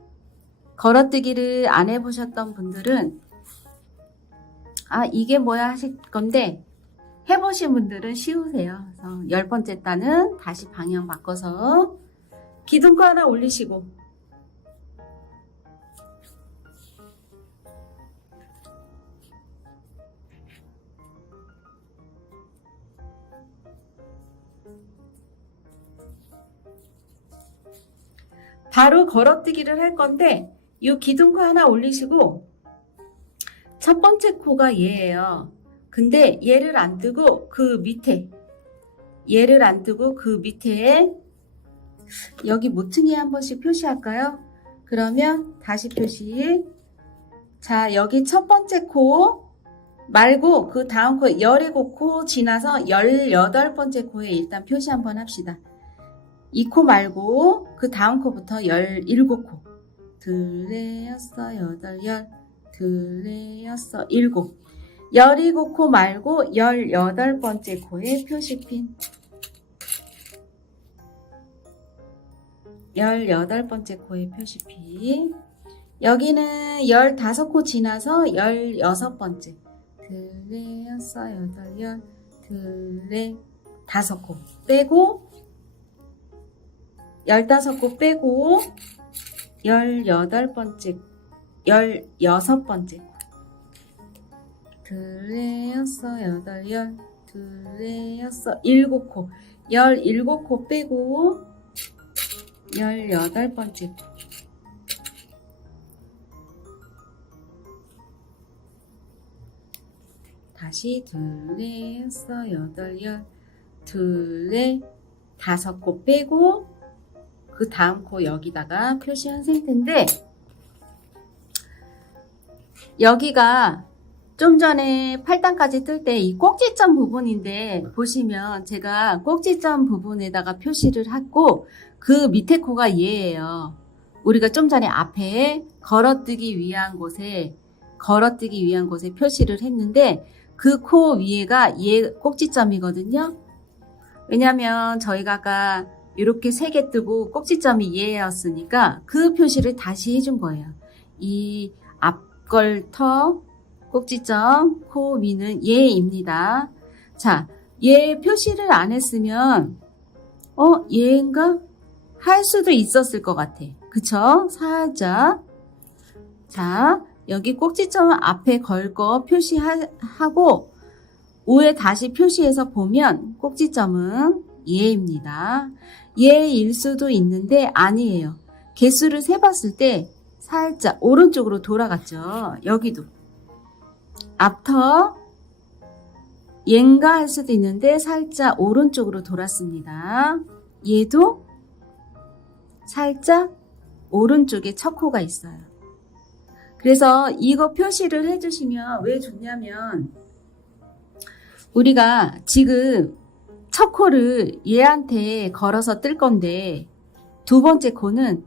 걸어뜨기를 안 해보셨던 분들은 이게 뭐야 하실 건데 해보신 분들은 쉬우세요. 그래서 10번째 단은 다시 방향 바꿔서 기둥코 하나 올리시고 바로 걸어뜨기를 할 건데 이 기둥코 하나 올리시고 첫 번째 코가 얘예요. 근데 얘를 안 뜨고 그 밑에 얘를 안 뜨고 그 밑에 여기 모퉁이에 한 번씩 표시할까요? 그러면 다시 표시. 자, 여기 첫 번째 코 말고 그 다음 코 17코 지나서 18번째 코에 일단 표시 한번 합시다. 이 코 말고 그 다음 코부터 17코. 둘레, 여섯, 여덟, 열. 둘레, 여섯, 일곱. 17코 말고 18번째 코에 표시핀. 18번째 코에 표시핀. 여기는 15코 지나서 16번째. 둘레, 여섯, 여덟, 열. 둘레, 5코 빼고 15코 빼고 18번째, 16번째. 둘레, 여섯, 여덟, 열. 둘레, 여섯, 7코. 17코 빼고 18번째. 다시 둘레, 여섯, 여덟, 열. 둘레, 5코 빼고 그 다음 코 여기다가 표시한 상태인데 여기가 좀 전에 8단까지 뜰 때 이 꼭지점 부분인데 보시면 제가 꼭지점 부분에다가 표시를 했고 그 밑에 코가 얘예요. 우리가 좀 전에 앞에 걸어뜨기 위한 곳에 표시를 했는데 그 코 위에가 얘 꼭지점이거든요. 왜냐면 저희가 아까 이렇게 3개 뜨고 꼭지점이 얘였으니까 그 표시를 다시 해준 거예요. 이 앞걸터 꼭지점 코 위는 얘입니다. 자, 얘 표시를 안 했으면 얘인가? 할 수도 있었을 것 같아. 그쵸? 살짝. 자, 여기 꼭지점 앞에 걸 거 표시하고 위에 다시 표시해서 보면 꼭지점은 얘입니다. 얘일 수도 있는데 아니에요. 개수를 세봤을 때 살짝 오른쪽으로 돌아갔죠. 여기도 앞터 얘인가 할 수도 있는데 살짝 오른쪽으로 돌았습니다. 얘도 살짝 오른쪽에 첫 코가 있어요. 그래서 이거 표시를 해주시면 왜 좋냐면 우리가 지금 첫 코를 얘한테 걸어서 뜰 건데 두 번째 코는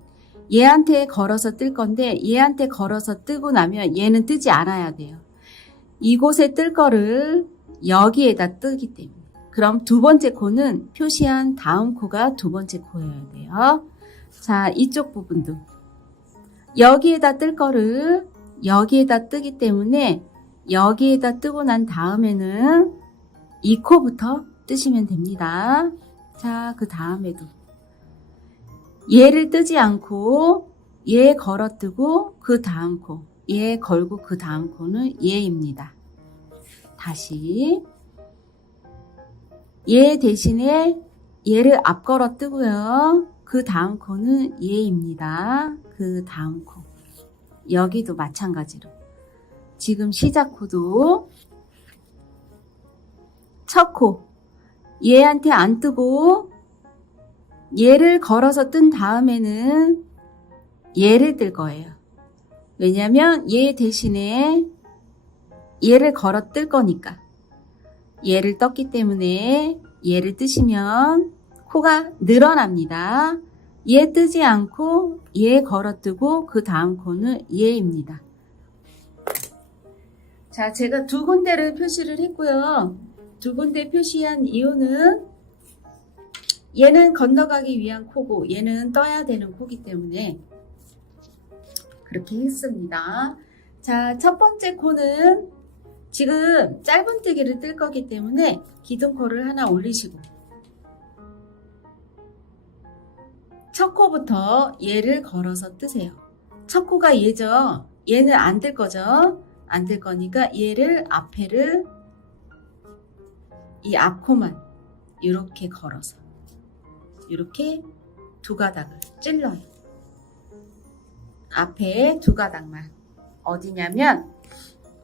얘한테 걸어서 뜰 건데 얘한테 걸어서 뜨고 나면 얘는 뜨지 않아야 돼요. 이곳에 뜰 거를 여기에다 뜨기 때문에. 그럼 두 번째 코는 표시한 다음 코가 두 번째 코여야 돼요. 자, 이쪽 부분도 여기에다 뜰 거를 여기에다 뜨기 때문에 여기에다 뜨고 난 다음에는 이 코부터 뜨시면 됩니다. 자, 그 다음에도 얘를 뜨지 않고 얘 걸어뜨고 그 다음 코, 얘 걸고 그 다음 코는 얘입니다. 다시 얘 대신에 얘를 앞 걸어 뜨고요. 그 다음 코는 얘입니다. 그 다음 코. 여기도 마찬가지로 지금 시작 코도 첫 코 얘한테 안 뜨고 얘를 걸어서 뜬 다음에는 얘를 뜰 거예요. 왜냐면 얘 대신에 얘를 걸어 뜰 거니까. 얘를 떴기 때문에 얘를 뜨시면 코가 늘어납니다. 얘 뜨지 않고 얘 걸어 뜨고 그 다음 코는 얘입니다. 자, 제가 두 군데를 표시를 했고요. 두 군데 표시한 이유는 얘는 건너가기 위한 코고 얘는 떠야 되는 코기 때문에 그렇게 했습니다. 자, 첫 번째 코는 지금 짧은뜨기를 뜰 거기 때문에 기둥코를 하나 올리시고 첫 코부터 얘를 걸어서 뜨세요. 첫 코가 얘죠. 얘는 안 뜰 거죠. 안 뜰 거니까 얘를 앞에를 이 앞코만 이렇게 걸어서 이렇게 두 가닥을 찔러요. 앞에 두 가닥만. 어디냐면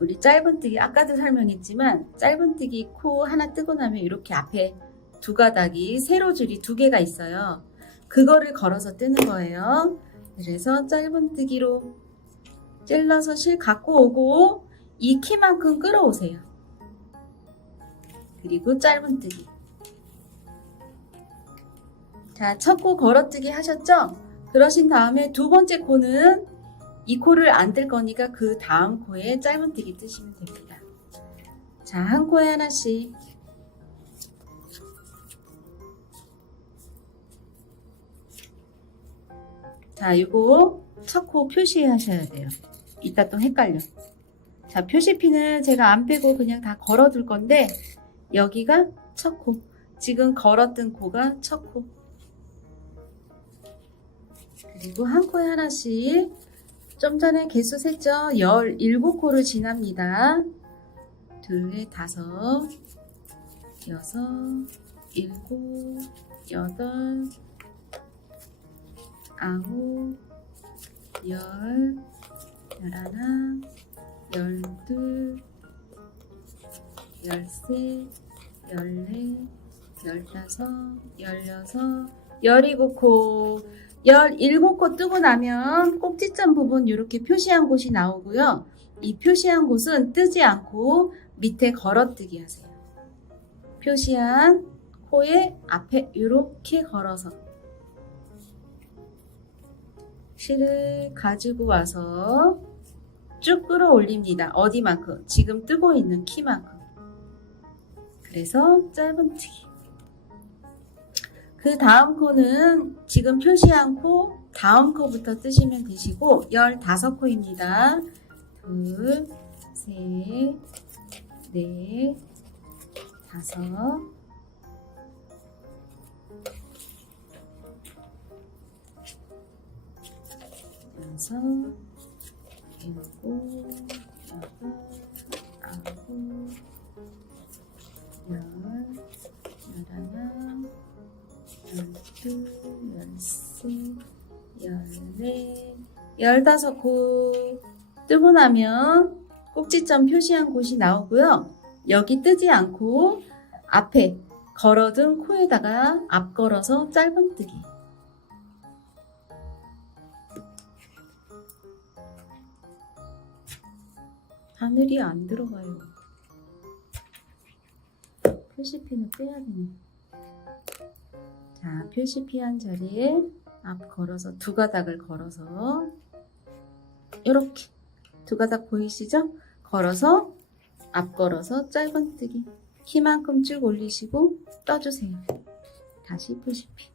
우리 짧은뜨기 아까도 설명했지만 짧은뜨기 코 하나 뜨고 나면 이렇게 앞에 두 가닥이 세로줄이 두 개가 있어요. 그거를 걸어서 뜨는 거예요. 그래서 짧은뜨기로 찔러서 실 갖고 오고 이 키만큼 끌어오세요. 그리고 짧은뜨기. 자, 첫 코 걸어뜨기 하셨죠? 그러신 다음에 두 번째 코는 이 코를 안 뜰 거니까 그 다음 코에 짧은뜨기 뜨시면 됩니다. 자, 한 코에 하나씩. 자, 이거 첫 코 표시하셔야 돼요. 이따 또 헷갈려. 자, 표시핀을 제가 안 빼고 그냥 다 걸어둘 건데 여기가 첫 코. 지금 걸어뜬 코가 첫 코. 그리고 한 코에 하나씩. 좀 전에 개수 셌죠? 17코를 지납니다. 둘, 다섯, 여섯, 일곱, 여덟, 아홉, 열, 열하나, 열둘, 열세, 열네, 열다섯, 열여섯, 17코. 17코 뜨고 나면 꼭지점 부분 이렇게 표시한 곳이 나오고요. 이 표시한 곳은 뜨지 않고 밑에 걸어뜨기 하세요. 표시한 코의 앞에 이렇게 걸어서 실을 가지고 와서 쭉 끌어올립니다. 어디만큼? 지금 뜨고 있는 키만큼. 그래서 짧은뜨기. 그 다음 코는 지금 표시한 코 다음 코부터 뜨시면 되시고 15코입니다. 둘, 셋, 넷, 다섯, 여섯, 일곱, 여덟, 아홉, 열, 열하나, 열둘, 열세, 열네, 15코 뜨고 나면 꼭지점 표시한 곳이 나오고요. 여기 뜨지 않고 앞에 걸어둔 코에다가 앞 걸어서 짧은뜨기. 바늘이 안 들어가요. 표시핀을 빼야 되네. 자, 표시핀 자리에 앞 걸어서 두 가닥을 걸어서 이렇게 두 가닥 보이시죠? 걸어서 앞 걸어서 짧은뜨기. 키만큼 쭉 올리시고 떠주세요. 다시 표시핀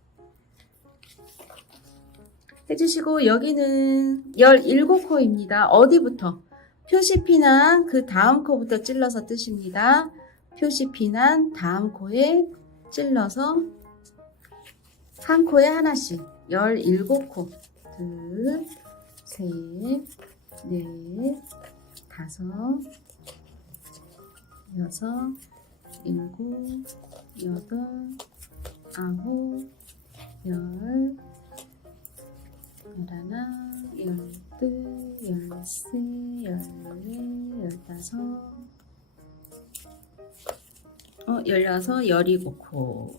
해주시고, 여기는 17코입니다. 어디부터? 표시핀한 그 다음 코부터 찔러서 뜨십니다. 표시핀한 다음 코에 찔러서 한 코에 하나씩 17코. 둘, 셋, 넷, 다섯, 여섯, 일곱, 여덟, 아홉, 열, 열하나, 열둘, 열세, 열네, 열다섯, 16, 17코.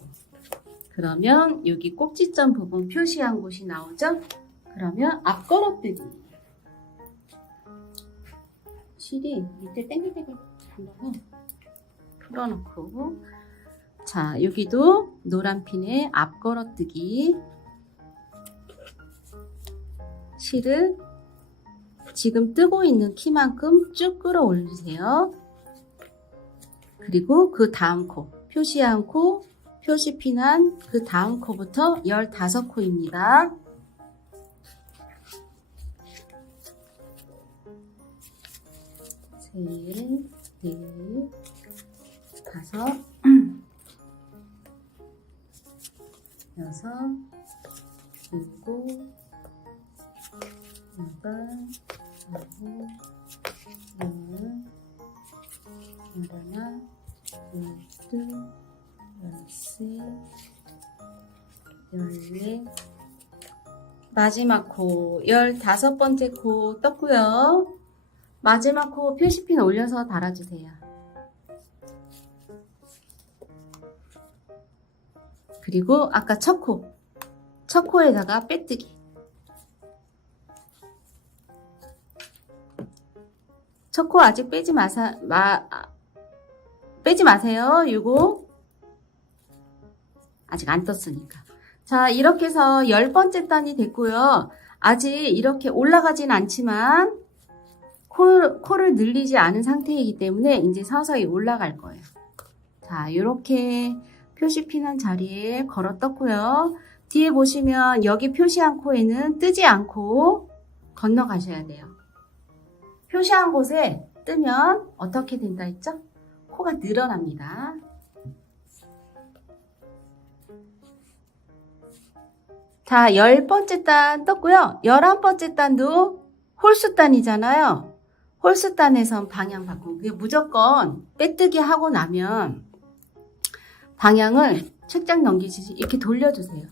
그러면 여기 꼭지점 부분 표시한 곳이 나오죠? 그러면 앞걸어뜨기. 실이 밑에 땡글땡글 불러서 풀어놓고, 자, 여기도 노란 핀에 앞걸어뜨기. 실을 지금 뜨고 있는 키만큼 쭉 끌어올리세요. 그리고 그 다음 코, 표시한 코, 표시핀한 그 다음 코부터 15코입니다. 셋, 넷, 다섯, 여섯, 일곱, 여덟, 아홉, 열, 열하나, 열둘, 열세, 열네, 마지막 코 15번째 코 떴고요. 마지막 코 표시핀 올려서 달아주세요. 그리고 아까 첫 코에다가 빼뜨기. 첫 코 아직 빼지 마세요. 이거 아직 안 떴으니까. 자, 이렇게 해서 10번째 단이 됐고요. 아직 이렇게 올라가진 않지만 코를 늘리지 않은 상태이기 때문에 이제 서서히 올라갈 거예요. 자, 이렇게 표시핀한 자리에 걸어 떴고요. 뒤에 보시면 여기 표시한 코에는 뜨지 않고 건너가셔야 돼요. 표시한 곳에 뜨면 어떻게 된다 했죠? 코가 늘어납니다. 자, 10번째 단 떴고요. 11번째 단도 홀수단이잖아요. 홀수단에선 방향 바꾸고, 무조건 빼뜨기 하고 나면 방향을 책장 넘기듯이 이렇게 돌려주세요.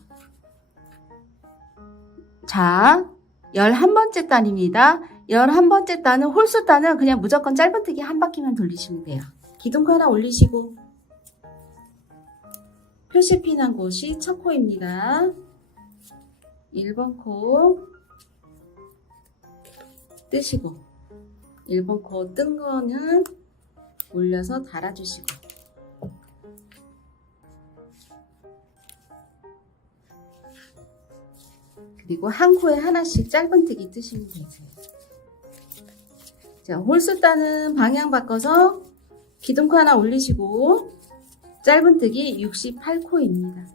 자, 11번째 단입니다. 11번째 단은 홀수단은 그냥 무조건 짧은뜨기 한 바퀴만 돌리시면 돼요. 기둥코 하나 올리시고, 표시핀한 곳이 첫 코입니다. 1번 코 뜨시고, 1번 코 뜬 거는 올려서 달아주시고, 그리고 한 코에 하나씩 짧은뜨기 뜨시면 되세요. 자, 홀수단은 방향 바꿔서 기둥코 하나 올리시고, 짧은뜨기 68코입니다.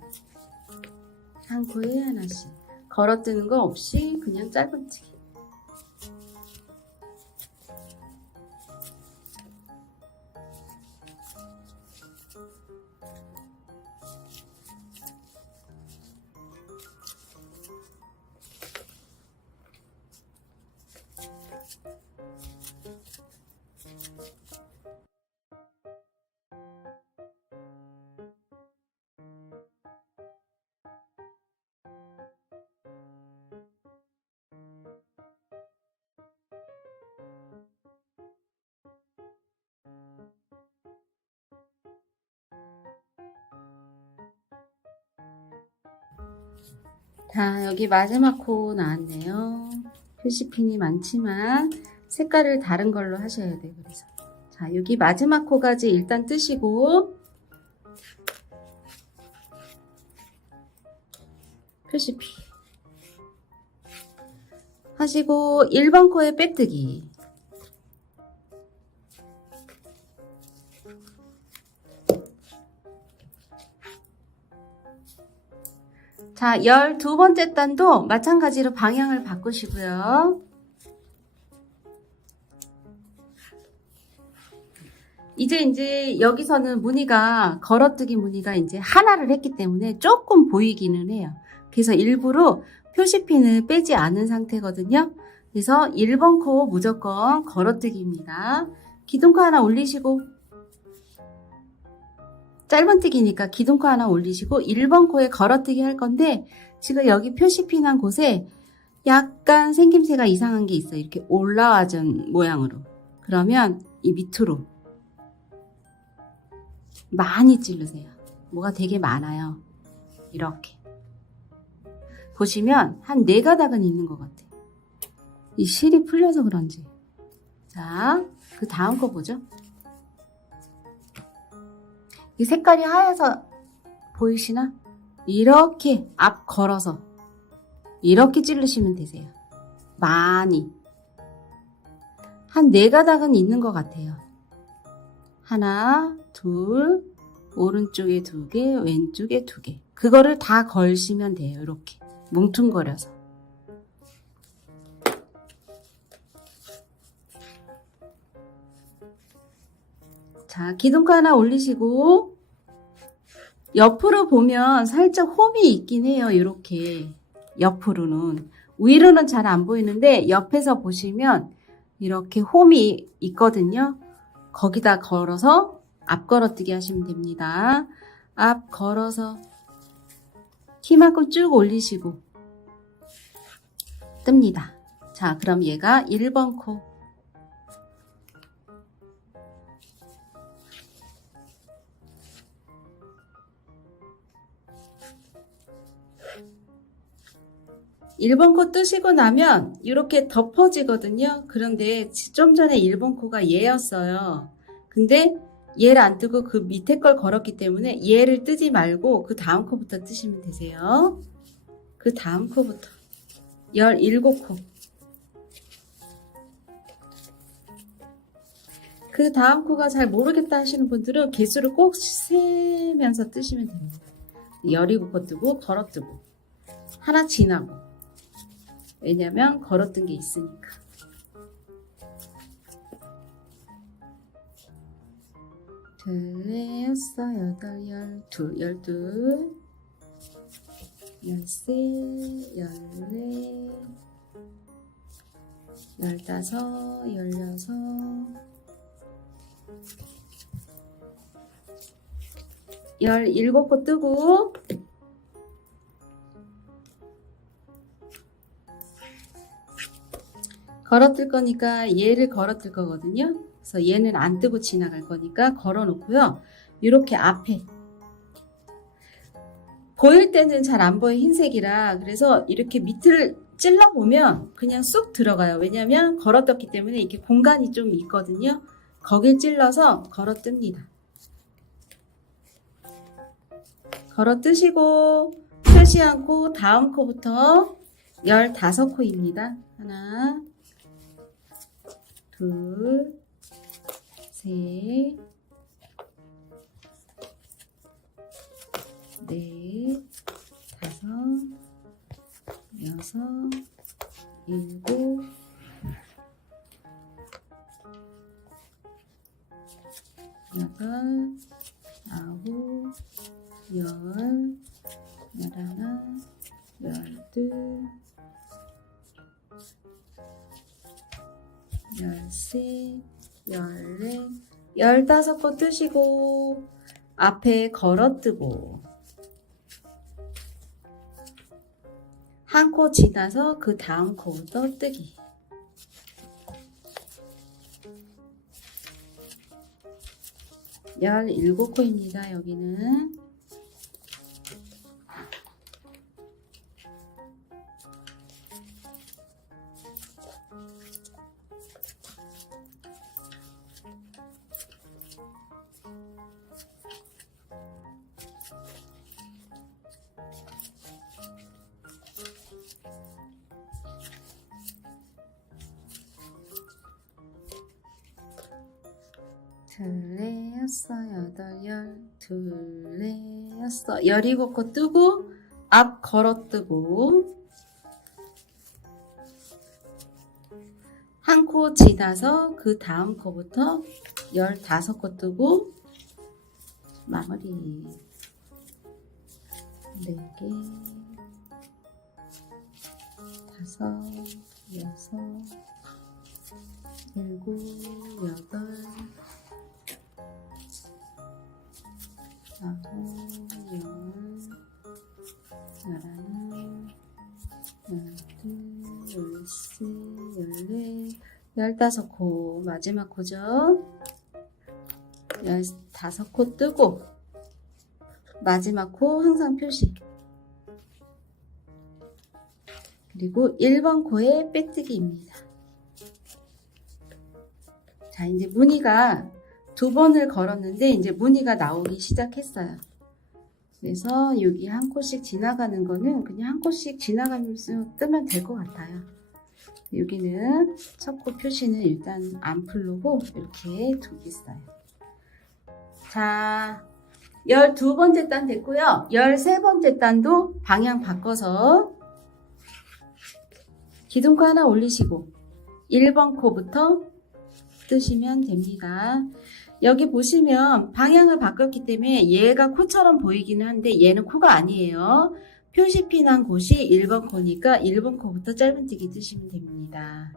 한 코에 하나씩. 걸어뜨는 거 없이 그냥 짧은뜨기. 자, 여기 마지막 코 나왔네요. 표시핀이 많지만 색깔을 다른 걸로 하셔야 돼요. 그래서 자, 여기 마지막 코까지 일단 뜨시고, 표시핀 하시고 1번 코에 빼뜨기. 자, 12번째 단도 마찬가지로 방향을 바꾸시고요. 이제 여기서는 무늬가, 걸어뜨기 무늬가 이제 하나를 했기 때문에 조금 보이기는 해요. 그래서 일부러 표시핀을 빼지 않은 상태거든요. 그래서 1번 코 무조건 걸어뜨기입니다. 기둥코 하나 올리시고, 짧은뜨기니까 기둥코 하나 올리시고 1번 코에 걸어뜨기 할 건데, 지금 여기 표시핀한 곳에 약간 생김새가 이상한 게 있어요. 이렇게 올라와준 모양으로. 그러면 이 밑으로 많이 찌르세요. 뭐가 되게 많아요. 이렇게 보시면 한 4가닥은 있는 것 같아요. 이 실이 풀려서 그런지. 자, 그 다음 거 보죠. 이 색깔이 하얘서 보이시나? 이렇게 앞 걸어서 이렇게 찌르시면 되세요. 많이. 한 4가닥은 있는 것 같아요. 하나, 둘, 오른쪽에 2개, 왼쪽에 2개. 그거를 다 걸시면 돼요. 이렇게 뭉퉁거려서. 자, 기둥코 하나 올리시고 옆으로 보면 살짝 홈이 있긴 해요. 이렇게 옆으로는. 위로는 잘 안 보이는데 옆에서 보시면 이렇게 홈이 있거든요. 거기다 걸어서 앞 걸어뜨기 하시면 됩니다. 앞 걸어서 키만큼 쭉 올리시고 뜹니다. 자, 그럼 얘가 1번 코. (1번) 코 뜨시고 나면 이렇게 덮어지거든요. 그런데 좀 전에 1번 코가 얘였어요. 근데 얘를 안 뜨고 그 밑에 걸 걸었기 때문에 얘를 뜨지 말고 그 다음 코부터 뜨시면 되세요. 그 다음 코부터 17코. 그 다음 코가 잘 모르겠다 하시는 분들은 개수를 꼭 세면서 뜨시면 됩니다. 17코 뜨고 걸어뜨고 하나 지나고. 왜냐면 걸어뜬 게 있으니까. 둘, 여섯, 여덟, 열둘, 13, 14, 14, 15, 16, 17코 뜨고 걸어뜰 거니까 얘를 걸어뜰 거거든요. 그래서 얘는 안 뜨고 지나갈 거니까 걸어 놓고요. 이렇게 앞에 보일 때는 잘 안 보여 흰색이라. 그래서 이렇게 밑을 찔러 보면 그냥 쑥 들어가요. 왜냐면 걸어 떴기 때문에 이렇게 공간이 좀 있거든요. 거길 찔러서 걸어 뜹니다. 걸어 뜨시고 표시한 코 다음 코부터 15코입니다. 하나, 둘, 셋, 넷, 다섯, 여섯, 일곱, 여덟, 아홉, 열, 열하나, 열둘, 열세, 열네, 15코 뜨시고 앞에 걸어뜨고 한 코 지나서 그 다음 코부터 뜨기. (17) 코입니다. 여기는 둘레 여섯 여덟 열 둘레 여섯 17코 뜨고 앞 걸어뜨고 한 코 지나서 그 다음 코부터 15코 뜨고 마무리. 4개, 5, 6, 7, 8, 9, 10, 11, 12, 13, 14, 15코. 마지막 코죠. 15코 뜨고 마지막 코 항상 표시. 그리고 1번 코의 빼뜨기입니다. 자, 이제 무늬가 2번을 걸었는데 이제 무늬가 나오기 시작했어요. 그래서 여기 한 코씩 지나가는 거는 그냥 한 코씩 지나가면서 뜨면 될 것 같아요. 여기는 첫 코 표시는 일단 안 풀르고 이렇게 두겠어요. 자, 12번째 단 됐고요. 13번째 단도 방향 바꿔서 기둥코 하나 올리시고 1번 코부터 뜨시면 됩니다. 여기 보시면 방향을 바꿨기 때문에 얘가 코처럼 보이기는 한데 얘는 코가 아니에요. 표시피 난 곳이 1번 코니까 1번 코부터 짧은뜨기 뜨시면 됩니다.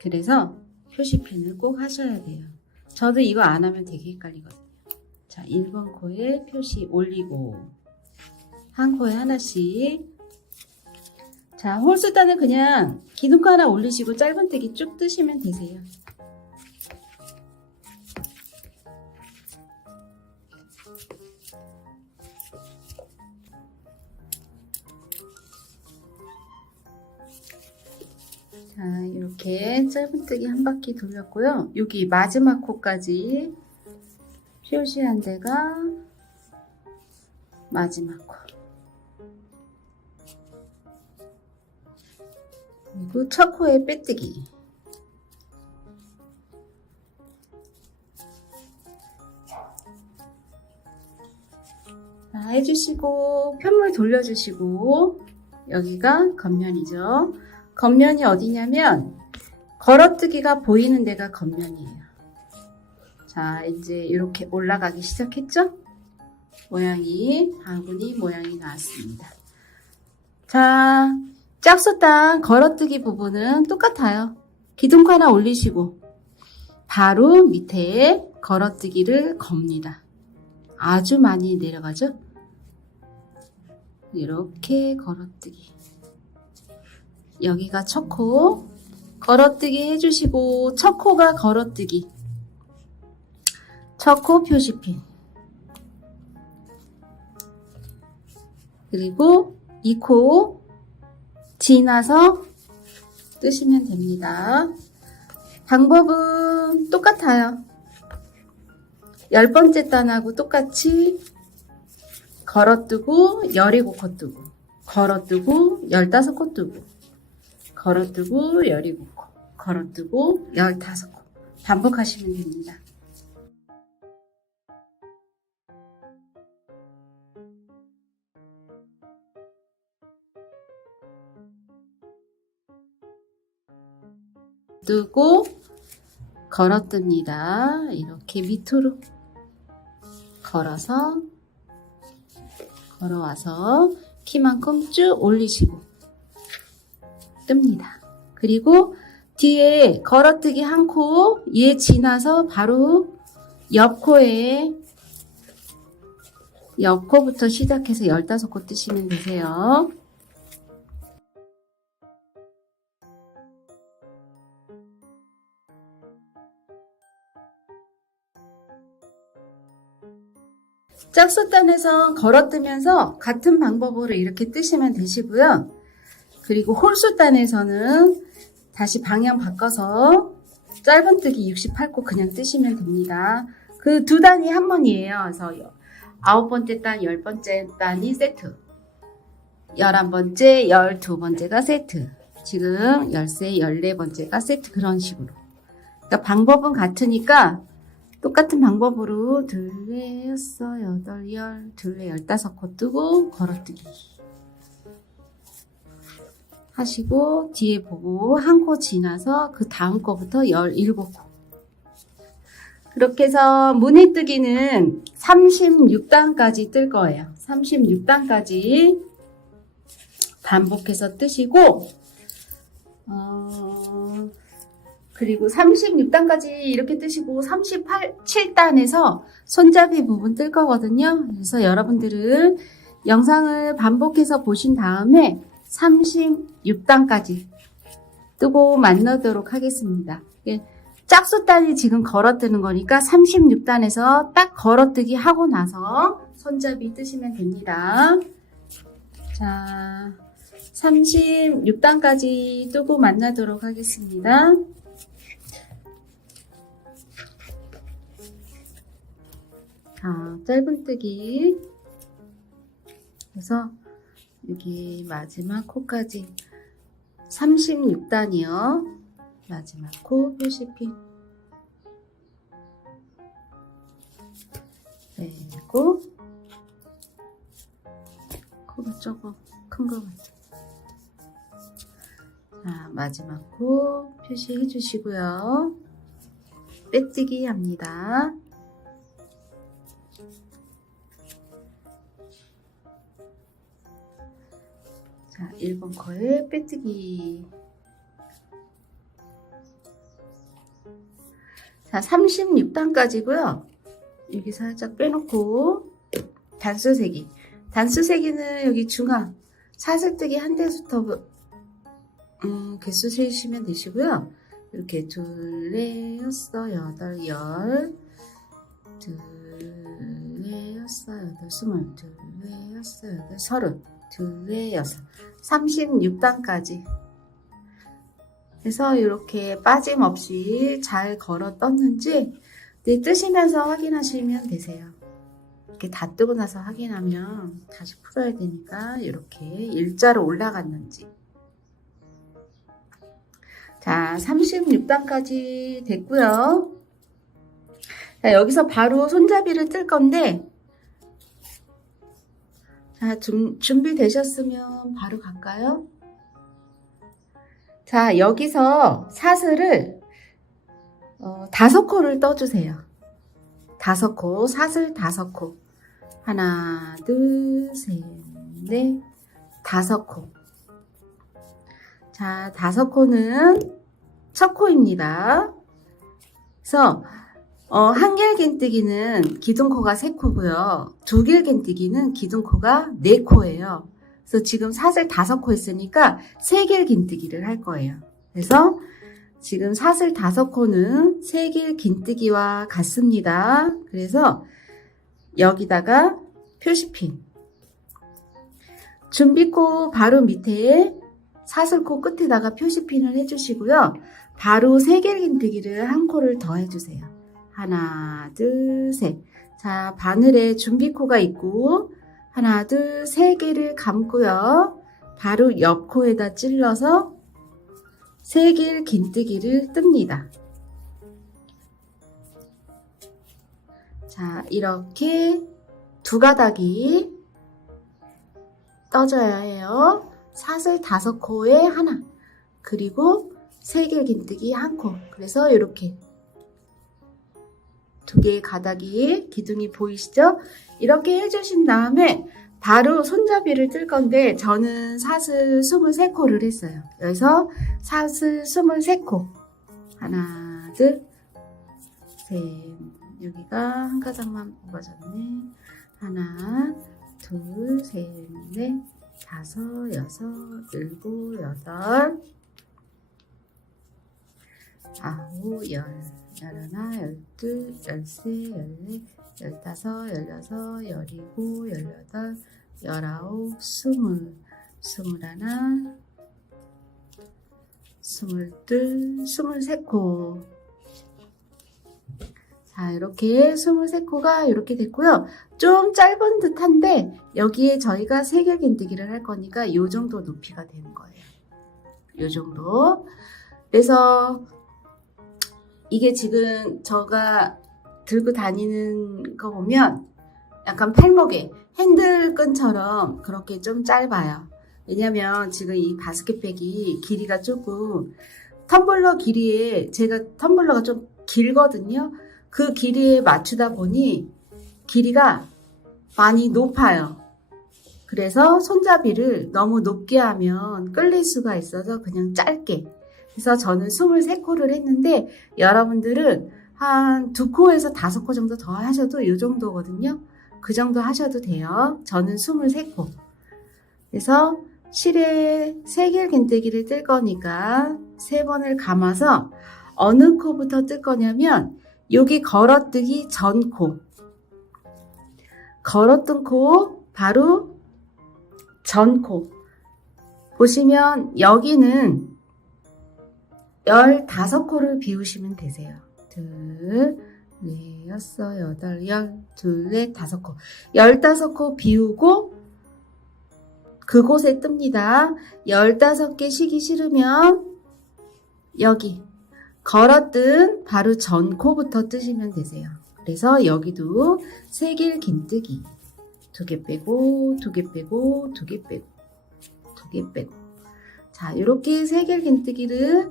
그래서 표시피는 꼭 하셔야 돼요. 저도 이거 안 하면 되게 헷갈리거든요. 자, 1번 코에 표시 올리고 한 코에 하나씩. 자, 홀수단은 그냥 기둥코 하나 올리시고 짧은뜨기 쭉 뜨시면 되세요. 자, 이렇게 짧은뜨기 한 바퀴 돌렸고요. 여기 마지막 코까지 표시한 데가 마지막 코. 그리고 첫 코에 빼뜨기. 자, 해주시고 편물 돌려주시고 여기가 겉면이죠. 겉면이 어디냐면 걸어뜨기가 보이는 데가 겉면이에요. 자, 이제 이렇게 올라가기 시작했죠? 바구니 모양이 나왔습니다. 자, 짝수단 걸어뜨기 부분은 똑같아요. 기둥코 하나 올리시고 바로 밑에 걸어뜨기를 겁니다. 아주 많이 내려가죠? 이렇게 걸어뜨기. 여기가 첫 코 걸어뜨기 해주시고 첫 코가 걸어뜨기. 첫 코 표시핀. 그리고 이 코 지나서 뜨시면 됩니다. 방법은 똑같아요. 10번째 단하고 똑같이 걸어뜨고 17코 뜨고 걸어뜨고 15코 뜨고 걸어뜨고 17코 걸어뜨고 15코 반복하시면 됩니다. 뜨고 걸어뜹니다. 이렇게 밑으로 걸어와서 키만큼 쭉 올리시고 뜹니다. 그리고 뒤에 걸어뜨기 한 코 얘 지나서 바로 옆코부터 시작해서 15코 뜨시면 되세요. 짝수단에선 걸어뜨면서 같은 방법으로 이렇게 뜨시면 되시고요. 그리고 홀수단에서는 다시 방향 바꿔서 짧은뜨기 68코 그냥 뜨시면 됩니다. 그 두 단이 한 번이에요. 그래서 9번째 단, 10번째 단이 세트, 11번째, 12번째가 세트, 지금 13, 14번째가 세트. 그런 식으로. 그러니까 방법은 같으니까 똑같은 방법으로 둘레, 여섯, 여덟, 열, 둘레, 15코 뜨고 걸어뜨기 하시고 뒤에 보고 한 코 지나서 그 다음 코부터 17코. 그렇게 해서 문해뜨기는 36단까지 뜰 거예요. 36단까지 반복해서 뜨시고 그리고 36단까지 이렇게 뜨시고 37단에서 손잡이 부분 뜰 거거든요. 그래서 여러분들은 영상을 반복해서 보신 다음에 36단까지 뜨고 만나도록 하겠습니다. 짝수단이 지금 걸어뜨는 거니까 36단에서 딱 걸어뜨기 하고 나서 손잡이 뜨시면 됩니다. 자, 36단까지 뜨고 만나도록 하겠습니다. 자, 짧은뜨기. 그래서 여기 마지막 코까지 36단이요. 마지막 코 표시핀. 그리고 코가 조금 큰 것 같아요. 자, 마지막 코 표시해 주시고요. 빼뜨기 합니다. 자, 1번 코에 빼뜨기. 자, 36단까지고요. 여기 살짝 빼놓고 단수세기. 단수세기는 여기 중앙 사슬뜨기 한 대부터 개수 세시면 되시고요. 이렇게 둘레, 여섯, 여덟, 열, 둘레, 여섯, 여덟, 스물, 둘레, 여섯, 여덟, 서른, 둘레, 여섯, 36단까지 해서 이렇게 빠짐없이 잘 걸어 떴는지 뜨시면서 확인하시면 되세요. 이렇게 다 뜨고 나서 확인하면 다시 풀어야 되니까 이렇게 일자로 올라갔는지. 자, 36단까지 됐고요. 자, 여기서 바로 손잡이를 뜰 건데, 자, 준비되셨으면 바로 갈까요? 자, 여기서 사슬을 5코를 떠주세요. 5코, 사슬 5코. 하나, 둘, 셋, 넷, 5코. 자, 5코는 첫 코입니다. 그래서 한길긴뜨기는 기둥코가 3코고요. 두길긴뜨기는 기둥코가 4코예요. 그래서 지금 사슬 5코 했으니까 3길긴뜨기를 할 거예요. 그래서 지금 사슬 5코는 3길긴뜨기와 같습니다. 그래서 여기다가 표시핀. 준비코 바로 밑에 사슬코 끝에다가 표시핀을 해주시고요. 바로 3길긴뜨기를 한 코를 더 해주세요. 하나, 둘, 셋. 자, 바늘에 준비코가 있고 하나, 둘, 3개를 감고요. 바로 옆 코에다 찔러서 3길긴뜨기를 뜹니다. 자, 이렇게 2가닥이 떠줘야 해요. 사슬 5코에 하나, 그리고 3길긴뜨기 1코. 그래서 이렇게 2개의 가닥이 기둥이 보이시죠? 이렇게 해주신 다음에 바로 손잡이를 뜰 건데 저는 사슬 23코를 했어요. 여기서 사슬 23코. 하나, 둘, 셋. 여기가 한 가닥만 뽑아졌네. 하나, 둘, 셋, 넷, 5, 6, 7, 8, 9, 10, 11, 12, 13, 14, 15, 16, 17, 18, 19, 20, 21, 22, 23코. 자, 이렇게 23코가 이렇게 됐고요. 좀 짧은 듯한데 여기에 저희가 3길긴뜨기를 할 거니까 이 정도 높이가 되는 거예요. 이 정도. 그래서 이게 지금 제가 들고 다니는 거 보면 약간 팔목에 핸들끈처럼 그렇게 좀 짧아요. 왜냐면 지금 이 바스켓백이 길이가 조금 텀블러 길이에, 제가 텀블러가 좀 길거든요. 그 길이에 맞추다 보니 길이가 많이 높아요. 그래서 손잡이를 너무 높게 하면 끌릴 수가 있어서 그냥 짧게. 그래서 저는 23코를 했는데 여러분들은 한 2코에서 5코 정도 더 하셔도 이 정도거든요. 그 정도 하셔도 돼요. 저는 23코. 그래서 실에 세길긴뜨기를 뜰 거니까 3번을 감아서 어느 코부터 뜰 거냐면 여기 걸어뜨기 전 코. 걸었던 코 바로 전 코. 보시면 여기는 15코를 비우시면 되세요. 둘, 넷, 여섯, 여덟, 둘, 넷, 5코. 15코 비우고 그곳에 뜹니다. 15개 쉬기 싫으면 여기 걸어뜬 바로 전 코부터 뜨시면 되세요. 그래서 여기도 세길긴뜨기 2개 빼고 2개 빼고 2개 빼고 2개 빼고. 자, 이렇게 세길긴뜨기를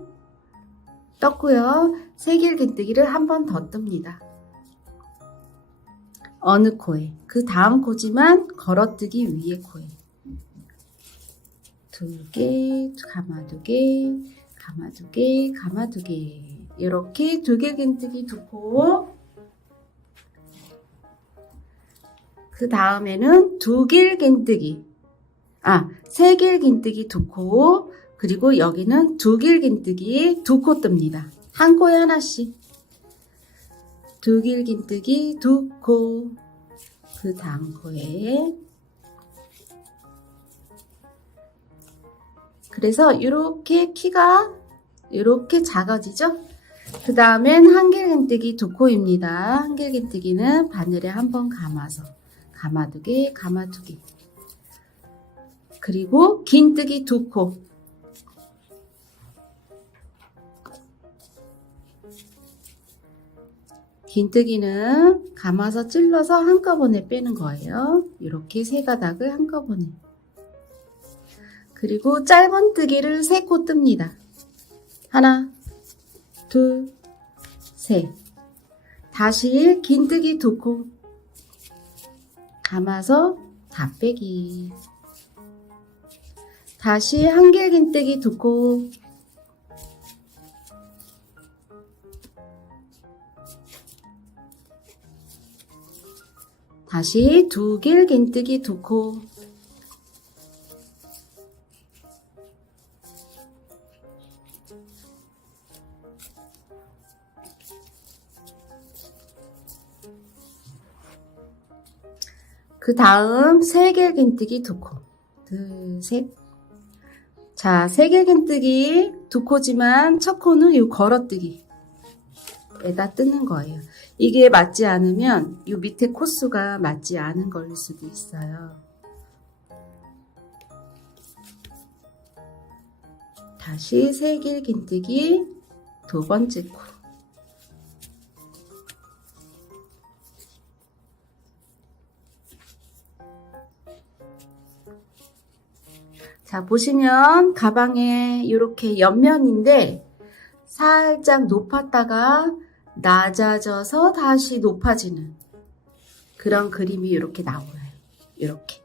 떴고요. 세길긴뜨기를 한 번 더 뜹니다. 어느 코에? 그 다음 코지만 걸어뜨기 위에 코에 2개, 가마 2개, 가마 2개, 가마 2개. 이렇게 2길긴뜨기 2코. 그 다음에는 2길긴뜨기. 3길긴뜨기 2코. 그리고 여기는 2길긴뜨기 2코 뜹니다. 한 코에 하나씩. 2길긴뜨기 2코. 그 다음 코에. 그래서 이렇게 키가 이렇게 작아지죠? 그 다음엔 한길긴뜨기 2코입니다. 한길긴뜨기는 바늘에 한번 감아서 가마 2개, 가마 2개. 그리고 긴뜨기 2코. 긴뜨기는 감아서 찔러서 한꺼번에 빼는 거예요. 이렇게 3가닥을 한꺼번에. 그리고 짧은뜨기를 3코 뜹니다. 하나, 둘, 셋. 다시 긴뜨기 2코. 감아서 다 빼기. 다시 한길긴뜨기 2코. 다시 2길긴뜨기 2코. 그 다음 3길긴뜨기 2코. 둘, 셋. 자, 3길긴뜨기 2코지만 첫 코는 이 걸어뜨기 에다 뜨는 거예요. 이게 맞지 않으면 이 밑에 코수가 맞지 않은 거일 수도 있어요. 다시 3길긴뜨기 2번째 코. 자, 보시면 가방에 이렇게 옆면인데 살짝 높았다가 낮아져서 다시 높아지는 그런 그림이 이렇게 나와요. 이렇게.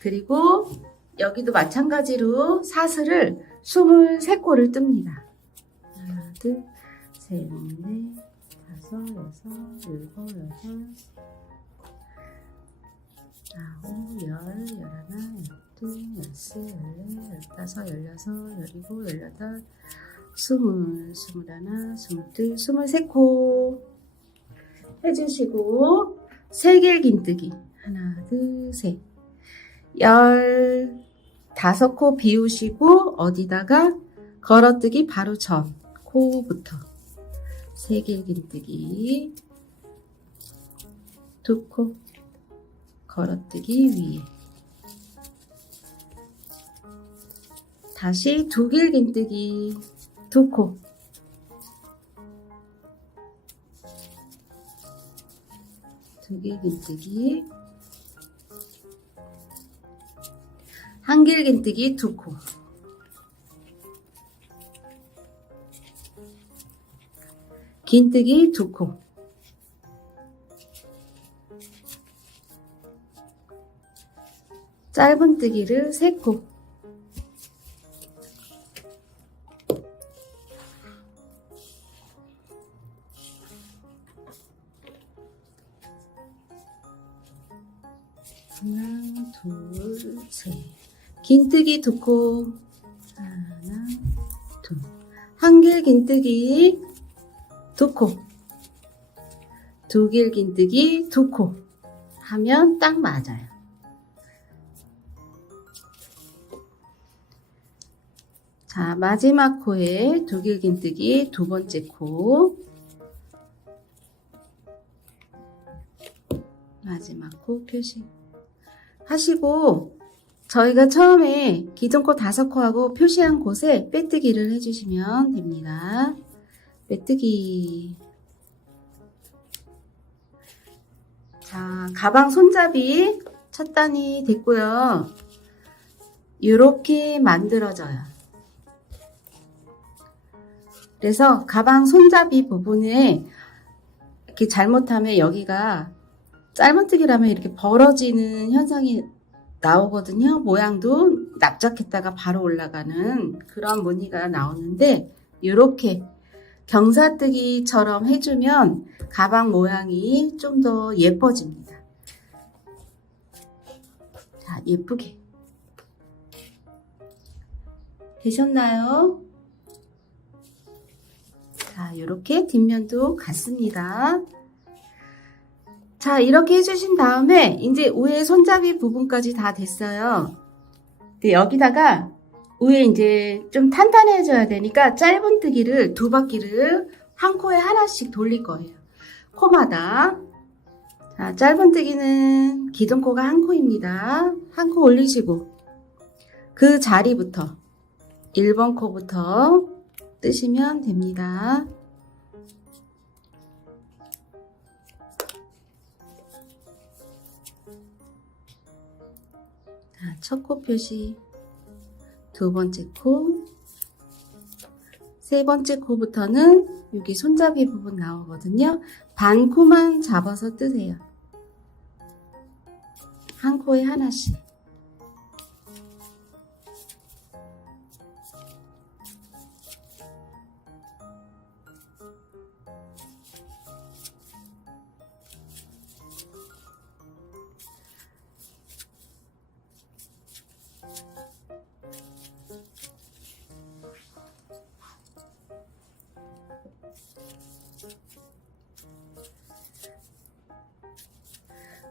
그리고 여기도 마찬가지로 사슬을 23코를 뜹니다. 하나, 둘, 셋, 넷, 다섯, 여섯, 일곱, 여덟, 아홉, 열, 열하나, 열둘, 열세, 열네, 열다섯, 열여섯, 열일곱, 열여덟, 스물, 스물하나, 스물둘, 23코 해주시고 3길긴뜨기 하나, 둘, 셋 15코 비우시고 어디다가 걸어뜨기 바로 전 코부터 3길긴뜨기 2코 걸어뜨기 위에 다시 2길긴뜨기 두 코. 두길긴뜨기, 한길긴뜨기 두 코. 긴뜨기 두 코. 짧은뜨기를 세 코. 하나, 둘, 셋. 긴뜨기 두 코. 하나, 둘. 한길 긴뜨기 두 코. 두길 긴뜨기 두 코. 하면 딱 맞아요. 자, 마지막 코에 두길 긴뜨기 두 번째 코. 마지막 코 표시 하시고, 저희가 처음에 기존 코 5코하고 표시한 곳에 빼뜨기를 해주시면 됩니다. 빼뜨기. 자, 가방 손잡이 첫 단이 됐고요. 이렇게 만들어져요. 그래서 가방 손잡이 부분에 이렇게 잘못하면 여기가 짧은뜨기라면 이렇게 벌어지는 현상이 나오거든요. 모양도 납작했다가 바로 올라가는 그런 무늬가 나오는데, 이렇게 경사뜨기처럼 해주면 가방 모양이 좀 더 예뻐집니다. 자, 예쁘게 되셨나요? 자, 이렇게 뒷면도 같습니다. 자, 이렇게 해주신 다음에 이제 위에 손잡이 부분까지 다 됐어요. 여기다가 위에 이제 좀 탄탄해져야 되니까 짧은뜨기를 두 바퀴를 한 코에 하나씩 돌릴 거예요. 코마다. 자, 짧은뜨기는 기존 코가 한 코입니다. 한 코 올리시고 그 자리부터 1번 코부터 뜨시면 됩니다. 자, 첫 코 표시, 두 번째 코, 세 번째 코부터는 여기 손잡이 부분 나오거든요. 반 코만 잡아서 뜨세요. 한 코에 하나씩.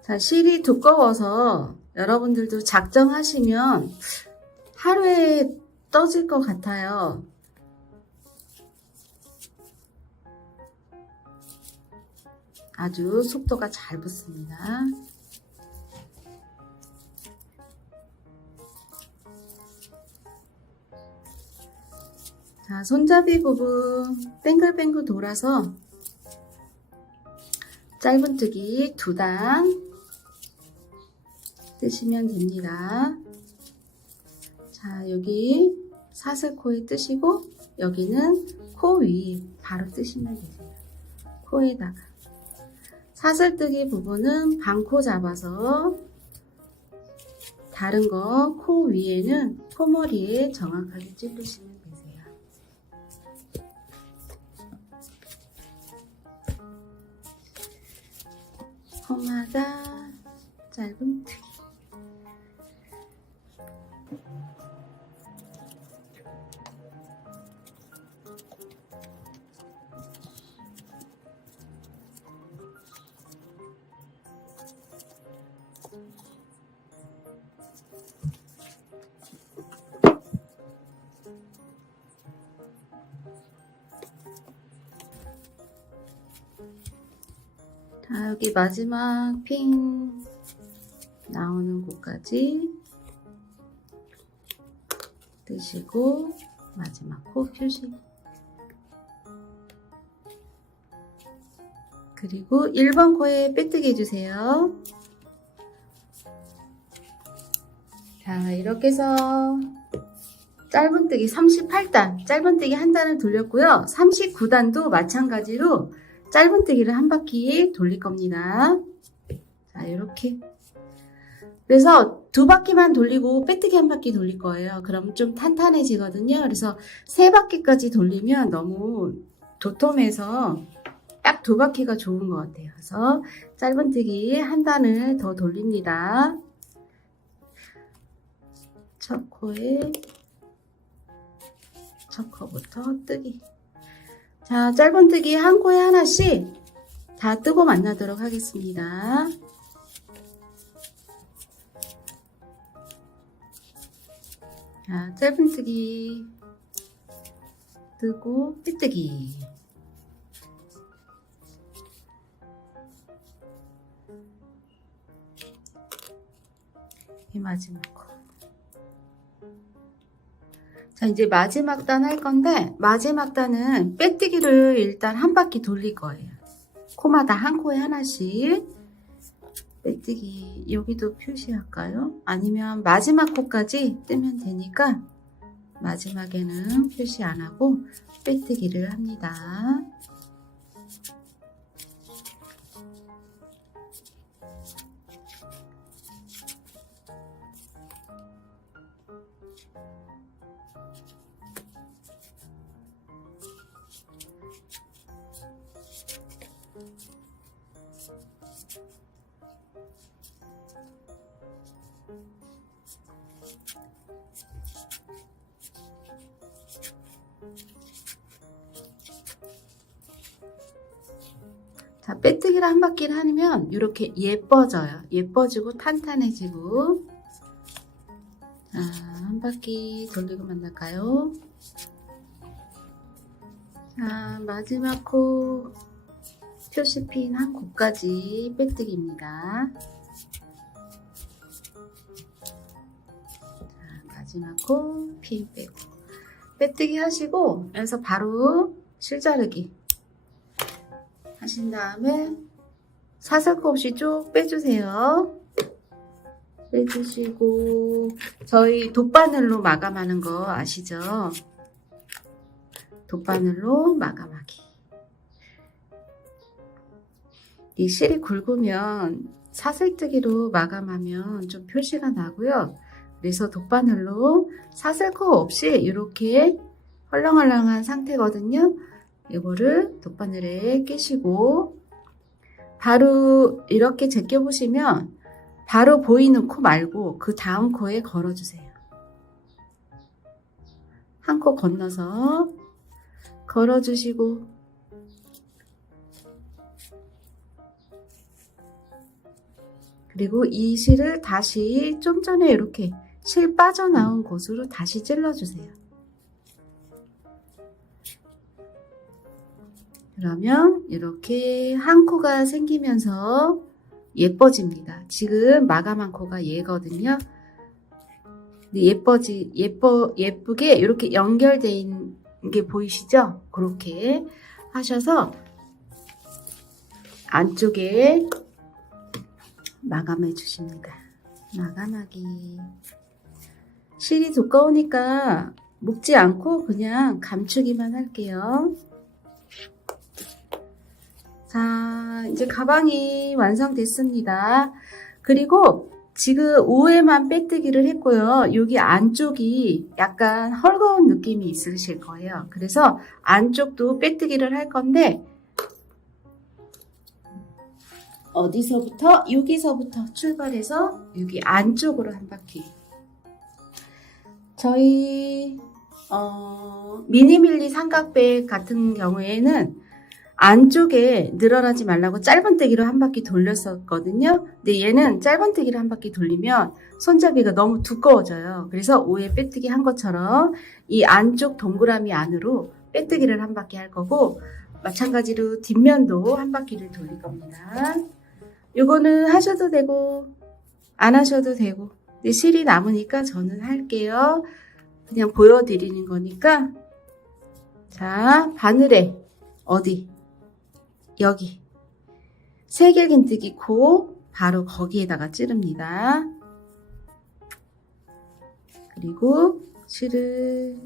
자, 실이 두꺼워서 여러분들도 작정하시면 하루에 떠질 것 같아요. 아주 속도가 잘 붙습니다. 자, 손잡이 부분 뱅글뱅글 돌아서 짧은뜨기 2단 뜨시면 됩니다. 자, 여기 사슬코에 뜨시고 여기는 코 위에 바로 뜨시면 되세요. 코에다가 사슬뜨기 부분은 반코 잡아서 다른 거 코 위에는 코머리에 정확하게 찔러시면 되세요. 코마다 짧은뜨기. 자, 여기 마지막 핀 나오는 곳까지 뜨시고 마지막 코 표시. 그리고 1번 코에 빼뜨기 해주세요. 자, 이렇게 해서 짧은뜨기 38단, 짧은뜨기 한 단을 돌렸고요. 39단도 마찬가지로 짧은뜨기를 한 바퀴 돌릴 겁니다. 자, 이렇게. 그래서 2바퀴만 돌리고 빼뜨기 한 바퀴 돌릴 거예요. 그럼 좀 탄탄해지거든요. 그래서 3바퀴까지 돌리면 너무 도톰해서 딱 2바퀴가 좋은 것 같아요. 그래서 짧은뜨기 한 단을 더 돌립니다. 첫 코에 첫 코부터 뜨기. 자, 짧은뜨기 한 코에 하나씩 다 뜨고 만나도록 하겠습니다. 자, 짧은뜨기 뜨고 빼뜨기. 이 마지막 코. 자, 이제 마지막 단 할 건데, 마지막 단은 빼뜨기를 일단 한 바퀴 돌릴 거예요. 코마다 한 코에 하나씩 빼뜨기. 여기도 표시할까요? 아니면 마지막 코까지 뜨면 되니까 마지막에는 표시 안 하고 빼뜨기를 합니다. 자, 빼뜨기를 한 바퀴를 하면 이렇게 예뻐져요. 예뻐지고 탄탄해지고. 자, 한 바퀴 돌리고 만날까요? 자, 마지막 코 표시핀 한 코까지 빼뜨기입니다. 자, 마지막 코 핀 빼고 빼뜨기 하시고 여기서 바로 실자르기 하신 다음에 사슬코 없이 쭉 빼주세요. 빼주시고 저희 돗바늘로 마감하는 거 아시죠? 돗바늘로 마감하기. 이 실이 굵으면 사슬뜨기로 마감하면 좀 표시가 나고요. 그래서 돗바늘로 사슬코 없이 이렇게 헐렁헐렁한 상태거든요. 이거를 돗바늘에 끼시고 바로 이렇게 제껴보시면 바로 보이는 코 말고 그 다음 코에 걸어주세요. 한 코 건너서 걸어주시고 그리고 이 실을 다시 좀 전에 이렇게 실 빠져나온 곳으로 다시 찔러주세요. 그러면 이렇게 한 코가 생기면서 예뻐집니다. 지금 마감한 코가 얘거든요. 예쁘게 이렇게 연결되어 있는 게 보이시죠? 그렇게 하셔서 안쪽에 마감해 주십니다. 마감하기. 실이 두꺼우니까 묶지 않고 그냥 감추기만 할게요. 자, 이제 가방이 완성됐습니다. 그리고 지금 우에만 빼뜨기를 했고요. 여기 안쪽이 약간 헐거운 느낌이 있으실 거예요. 그래서 안쪽도 빼뜨기를 할 건데 어디서부터? 여기서부터 출발해서 여기 안쪽으로 한 바퀴. 저희 미니밀리 삼각백 같은 경우에는 안쪽에 늘어나지 말라고 짧은뜨기로 한 바퀴 돌렸었거든요. 근데 얘는 짧은뜨기를 한 바퀴 돌리면 손잡이가 너무 두꺼워져요. 그래서 위에 빼뜨기 한 것처럼 이 안쪽 동그라미 안으로 빼뜨기를 한 바퀴 할 거고 마찬가지로 뒷면도 한 바퀴를 돌릴 겁니다. 이거는 하셔도 되고 안 하셔도 되고 근데 실이 남으니까 저는 할게요. 그냥 보여드리는 거니까. 자, 바늘에 어디? 여기 세길긴뜨기 코 바로 거기에다가 찌릅니다. 그리고 실을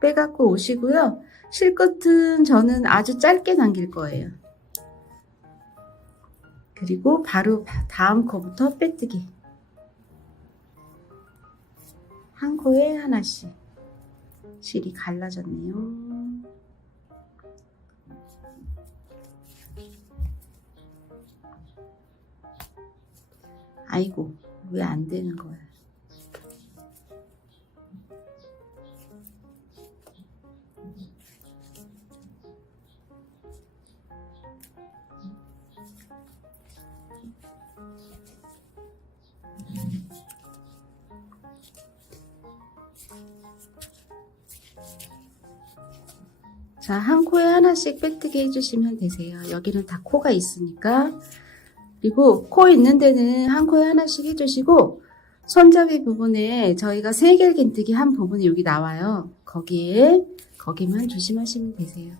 빼갖고 오시고요. 실끝은 저는 아주 짧게 남길 거예요. 그리고 바로 다음 코부터 빼뜨기. 한 코에 하나씩. 실이 갈라졌네요. 아이고, 왜 안 되는 거야? 자, 한 코에 하나씩 빼뜨기 해주시면 되세요. 여기는 다 코가 있으니까. 그리고 코 있는 데는 한 코에 하나씩 해주시고, 손잡이 부분에 저희가 세길긴뜨기 한 부분이 여기 나와요. 거기만 조심하시면 되세요.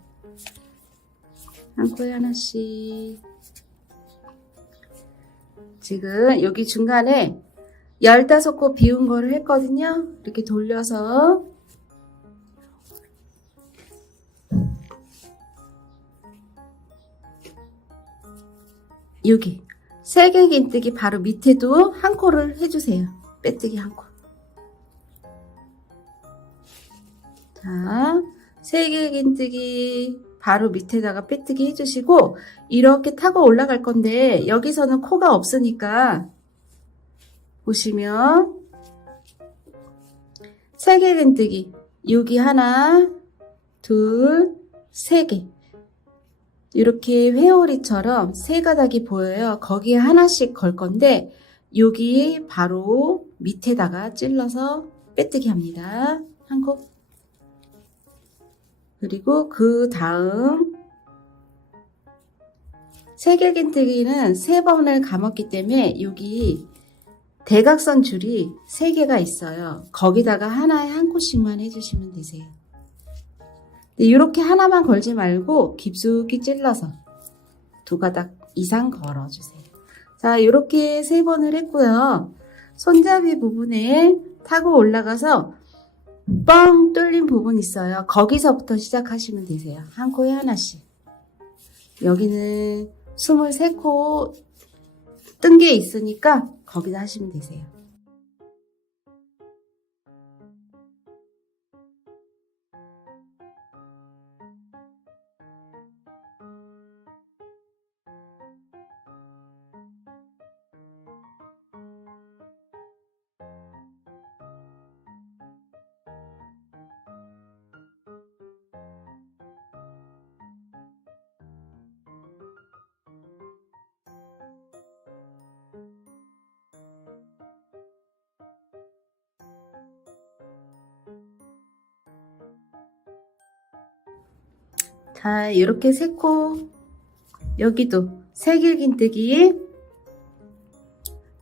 한 코에 하나씩. 지금 여기 중간에 15코 비운 거를 했거든요. 이렇게 돌려서 여기 세길긴뜨기 바로 밑에도 한 코를 해주세요. 빼뜨기 한 코. 자, 세길긴뜨기 바로 밑에다가 빼뜨기 해주시고 이렇게 타고 올라갈 건데 여기서는 코가 없으니까 보시면 세길긴뜨기 여기 하나, 둘, 세 개. 이렇게 회오리처럼 세 가닥이 보여요. 거기에 하나씩 걸 건데 여기 바로 밑에다가 찔러서 빼뜨기 합니다. 한 코. 그리고 그 다음 세길긴뜨기는 3번을 감았기 때문에 여기 대각선 줄이 3개가 있어요. 거기다가 하나에 한 코씩만 해주시면 되세요. 이렇게 하나만 걸지 말고 깊숙이 찔러서 2가닥 이상 걸어주세요. 자, 이렇게 3번을 했고요. 손잡이 부분에 타고 올라가서 뻥 뚫린 부분 있어요. 거기서부터 시작하시면 되세요. 한 코에 하나씩. 여기는 23코 뜬 게 있으니까 거기다 하시면 되세요. 자, 이렇게 3코 여기도 세길긴뜨기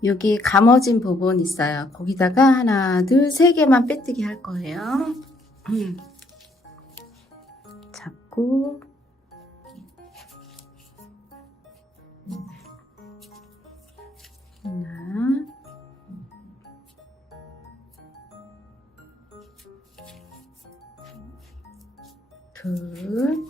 여기 감아진 부분 있어요. 거기다가 하나, 둘, 3개만 빼뜨기 할 거예요. 잡고 하나, 둘,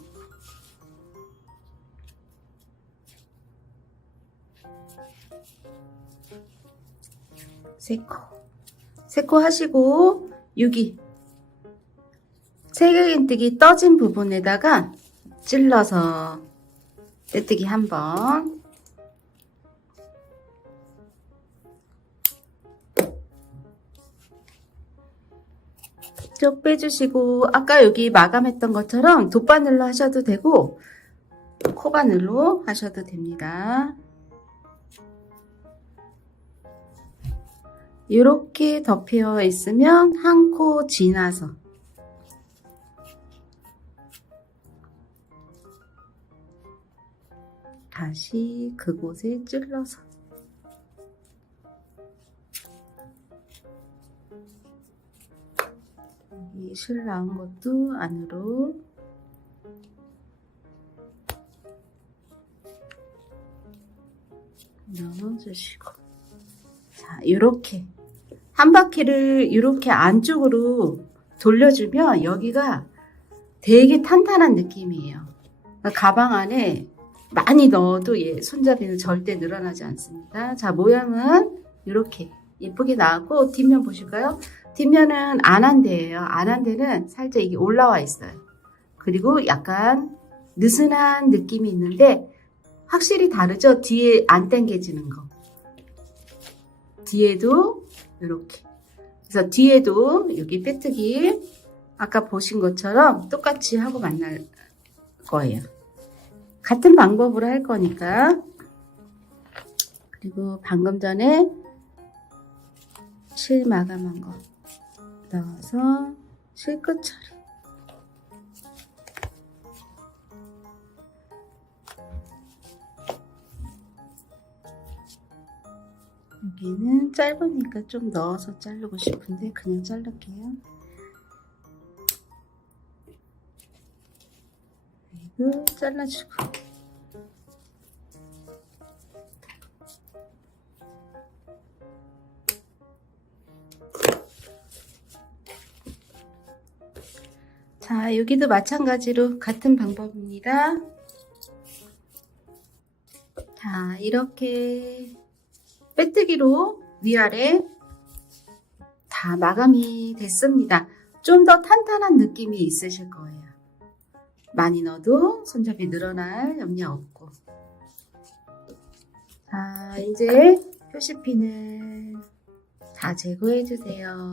세 코 하시고 여기 세길긴뜨기 떠진 부분에다가 찔러서 빼뜨기 한번. 쭉 빼주시고 아까 여기 마감했던 것처럼 돗바늘로 하셔도 되고 코바늘로 하셔도 됩니다. 이렇게 덮여 있으면 한 코 지나서 다시 그곳에 찔러서 여기 실 나온 것도 안으로 넣어주시고, 자, 이렇게 한 바퀴를 이렇게 안쪽으로 돌려주면 여기가 되게 탄탄한 느낌이에요. 그러니까 가방 안에 많이 넣어도 손잡이는 절대 늘어나지 않습니다. 자, 모양은 이렇게 예쁘게 나왔고, 뒷면 보실까요? 뒷면은 안한대예요. 안한대는 살짝 이게 올라와 있어요. 그리고 약간 느슨한 느낌이 있는데 확실히 다르죠? 뒤에 안 당겨지는 거. 뒤에도 이렇게. 그래서 뒤에도 여기 빼뜨기 아까 보신 것처럼 똑같이 하고 만날 거예요. 같은 방법으로 할 거니까. 그리고 방금 전에 실 마감한 거 넣어서 실끝 처리. 여기는 짧으니까 좀 넣어서 자르고 싶은데 그냥 자를게요. 그리고 잘라주고. 자, 여기도 마찬가지로 같은 방법입니다. 자, 이렇게 빼뜨기로 위아래 다 마감이 됐습니다. 좀 더 탄탄한 느낌이 있으실 거예요. 많이 넣어도 손잡이 늘어날 염려 없고. 자, 이제 표시핀을 다 제거해 주세요.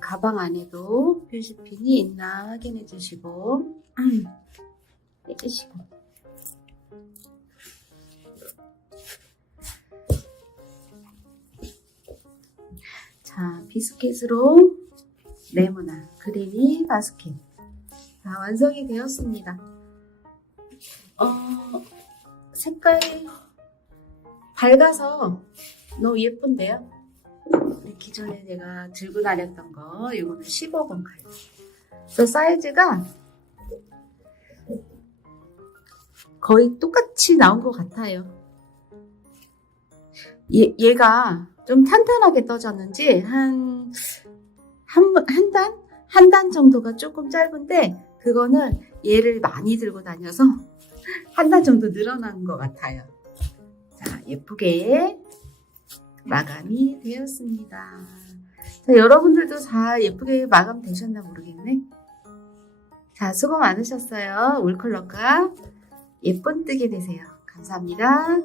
가방 안에도 표시핀이 있나 확인해 주시고 빼주시고. 자, 비스킷으로 네모나 그린이 바스켓 다 완성이 되었습니다. 색깔 밝아서 너무 예쁜데요? 기존에 내가 들고 다녔던 거, 이거는 15번 칼라. 그래서 사이즈가 거의 똑같이 나온 것 같아요. 얘가 좀 탄탄하게 떠졌는지 한 단 정도가 조금 짧은데 그거는 얘를 많이 들고 다녀서 한 단 정도 늘어난 것 같아요. 자, 예쁘게 마감이 되었습니다. 자, 여러분들도 다 예쁘게 마감 되셨나 모르겠네. 자, 수고 많으셨어요. 올 컬러가 예쁜 뜨개 되세요. 감사합니다.